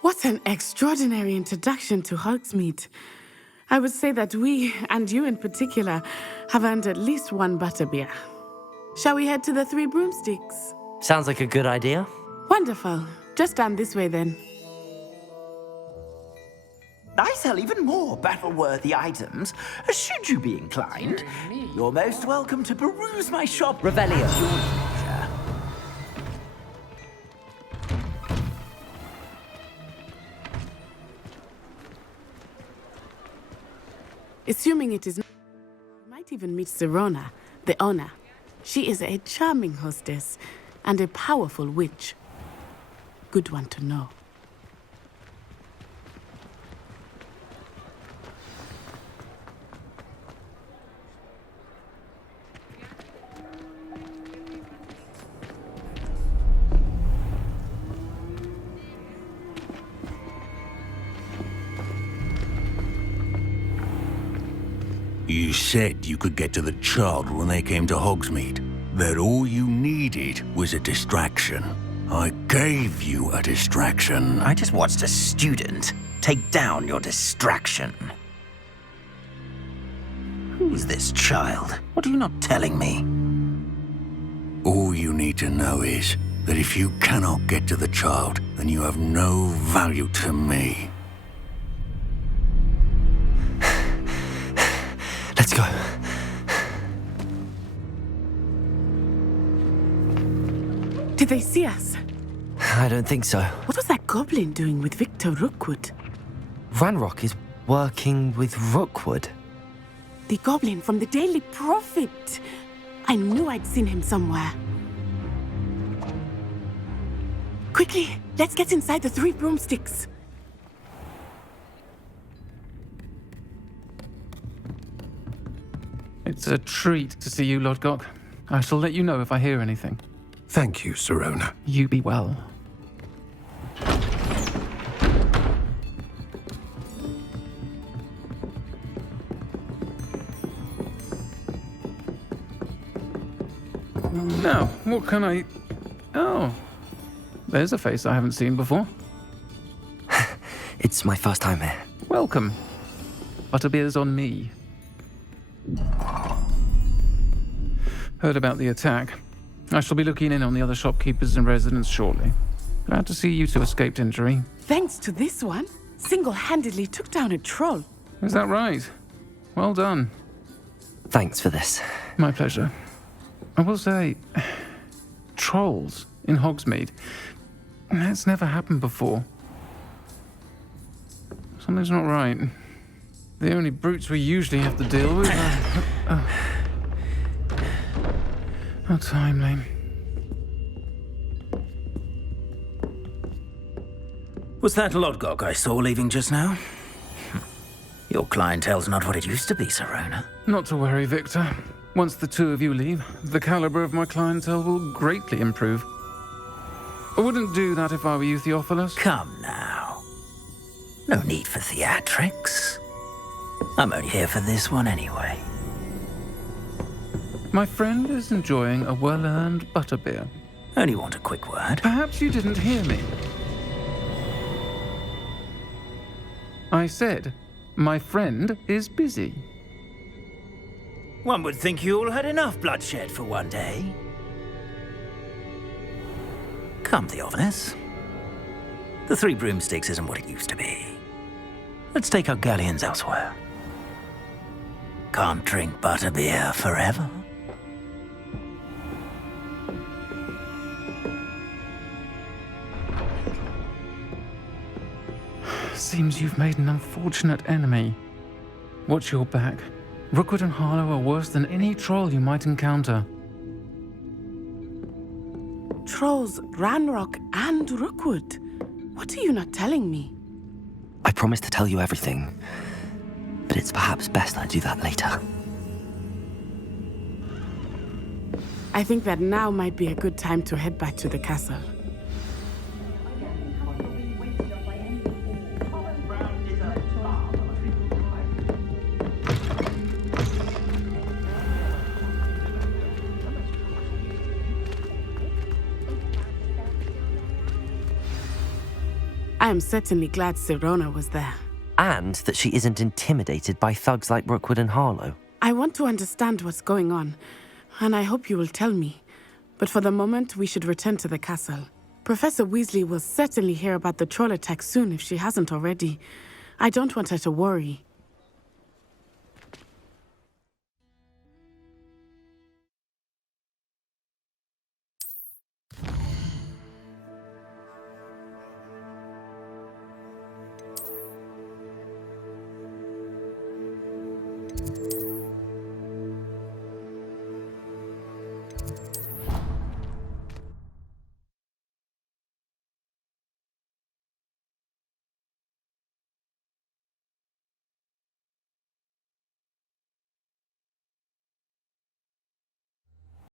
What an extraordinary introduction to Hogsmeade. I would say that we, and you in particular, have earned at least one butterbeer. Shall we head to the Three Broomsticks? Sounds like a good idea. Wonderful. Just down this way then. I sell even more battle-worthy items, should you be inclined. You're most welcome to peruse my shop. Revelio. Assuming it is not, you might even meet Serona, the owner. She is a charming hostess and a powerful witch. Good one to know. You said you could get to the child when they came to Hogsmeade. That all you needed was a distraction. I gave you a distraction. I just watched a student take down your distraction. Who's this child? What are you not telling me? All you need to know is that if you cannot get to the child, then you have no value to me. Let's go. Did they see us? I don't think so. What was that goblin doing with Victor Rookwood? Ranrock is working with Rookwood. The goblin from the Daily Prophet. I knew I'd seen him somewhere. Quickly, let's get inside the Three Broomsticks. It's a treat to see you, Lodgok. I shall let you know if I hear anything. Thank you, Serona. You be well. Now, what can I... Oh, there's a face I haven't seen before. It's my first time here. Welcome. Butterbeer's on me. Heard about the attack. I shall be looking in on the other shopkeepers and residents shortly. Glad to see you two escaped injury. Thanks to this one, single-handedly took down a troll. Is that right? Well done. Thanks for this. My pleasure. I will say, trolls in Hogsmeade. That's never happened before. Something's not right. The only brutes we usually have to deal with are... How timely. Was that Lodgok I saw leaving just now? Your clientele's not what it used to be, Serona. Not to worry, Victor. Once the two of you leave, the caliber of my clientele will greatly improve. I wouldn't do that if I were you, Theophilus. Come now. No need for theatrics. I'm only here for this one anyway. My friend is enjoying a well-earned butterbeer. Only want a quick word. Perhaps you didn't hear me. I said, my friend is busy. One would think you all had enough bloodshed for one day. Come, Theophilus. The Three Broomsticks isn't what it used to be. Let's take our galleons elsewhere. Can't drink butterbeer forever. Seems you've made an unfortunate enemy. Watch your back. Rookwood and Harlow are worse than any troll you might encounter. Trolls, Ranrock, and Rookwood. What are you not telling me? I promised to tell you everything, but it's perhaps best I do that later. I think that now might be a good time to head back to the castle. I am certainly glad Sirona was there. And that she isn't intimidated by thugs like Rookwood and Harlow. I want to understand what's going on, and I hope you will tell me. But for the moment, we should return to the castle. Professor Weasley will certainly hear about the troll attack soon if she hasn't already. I don't want her to worry.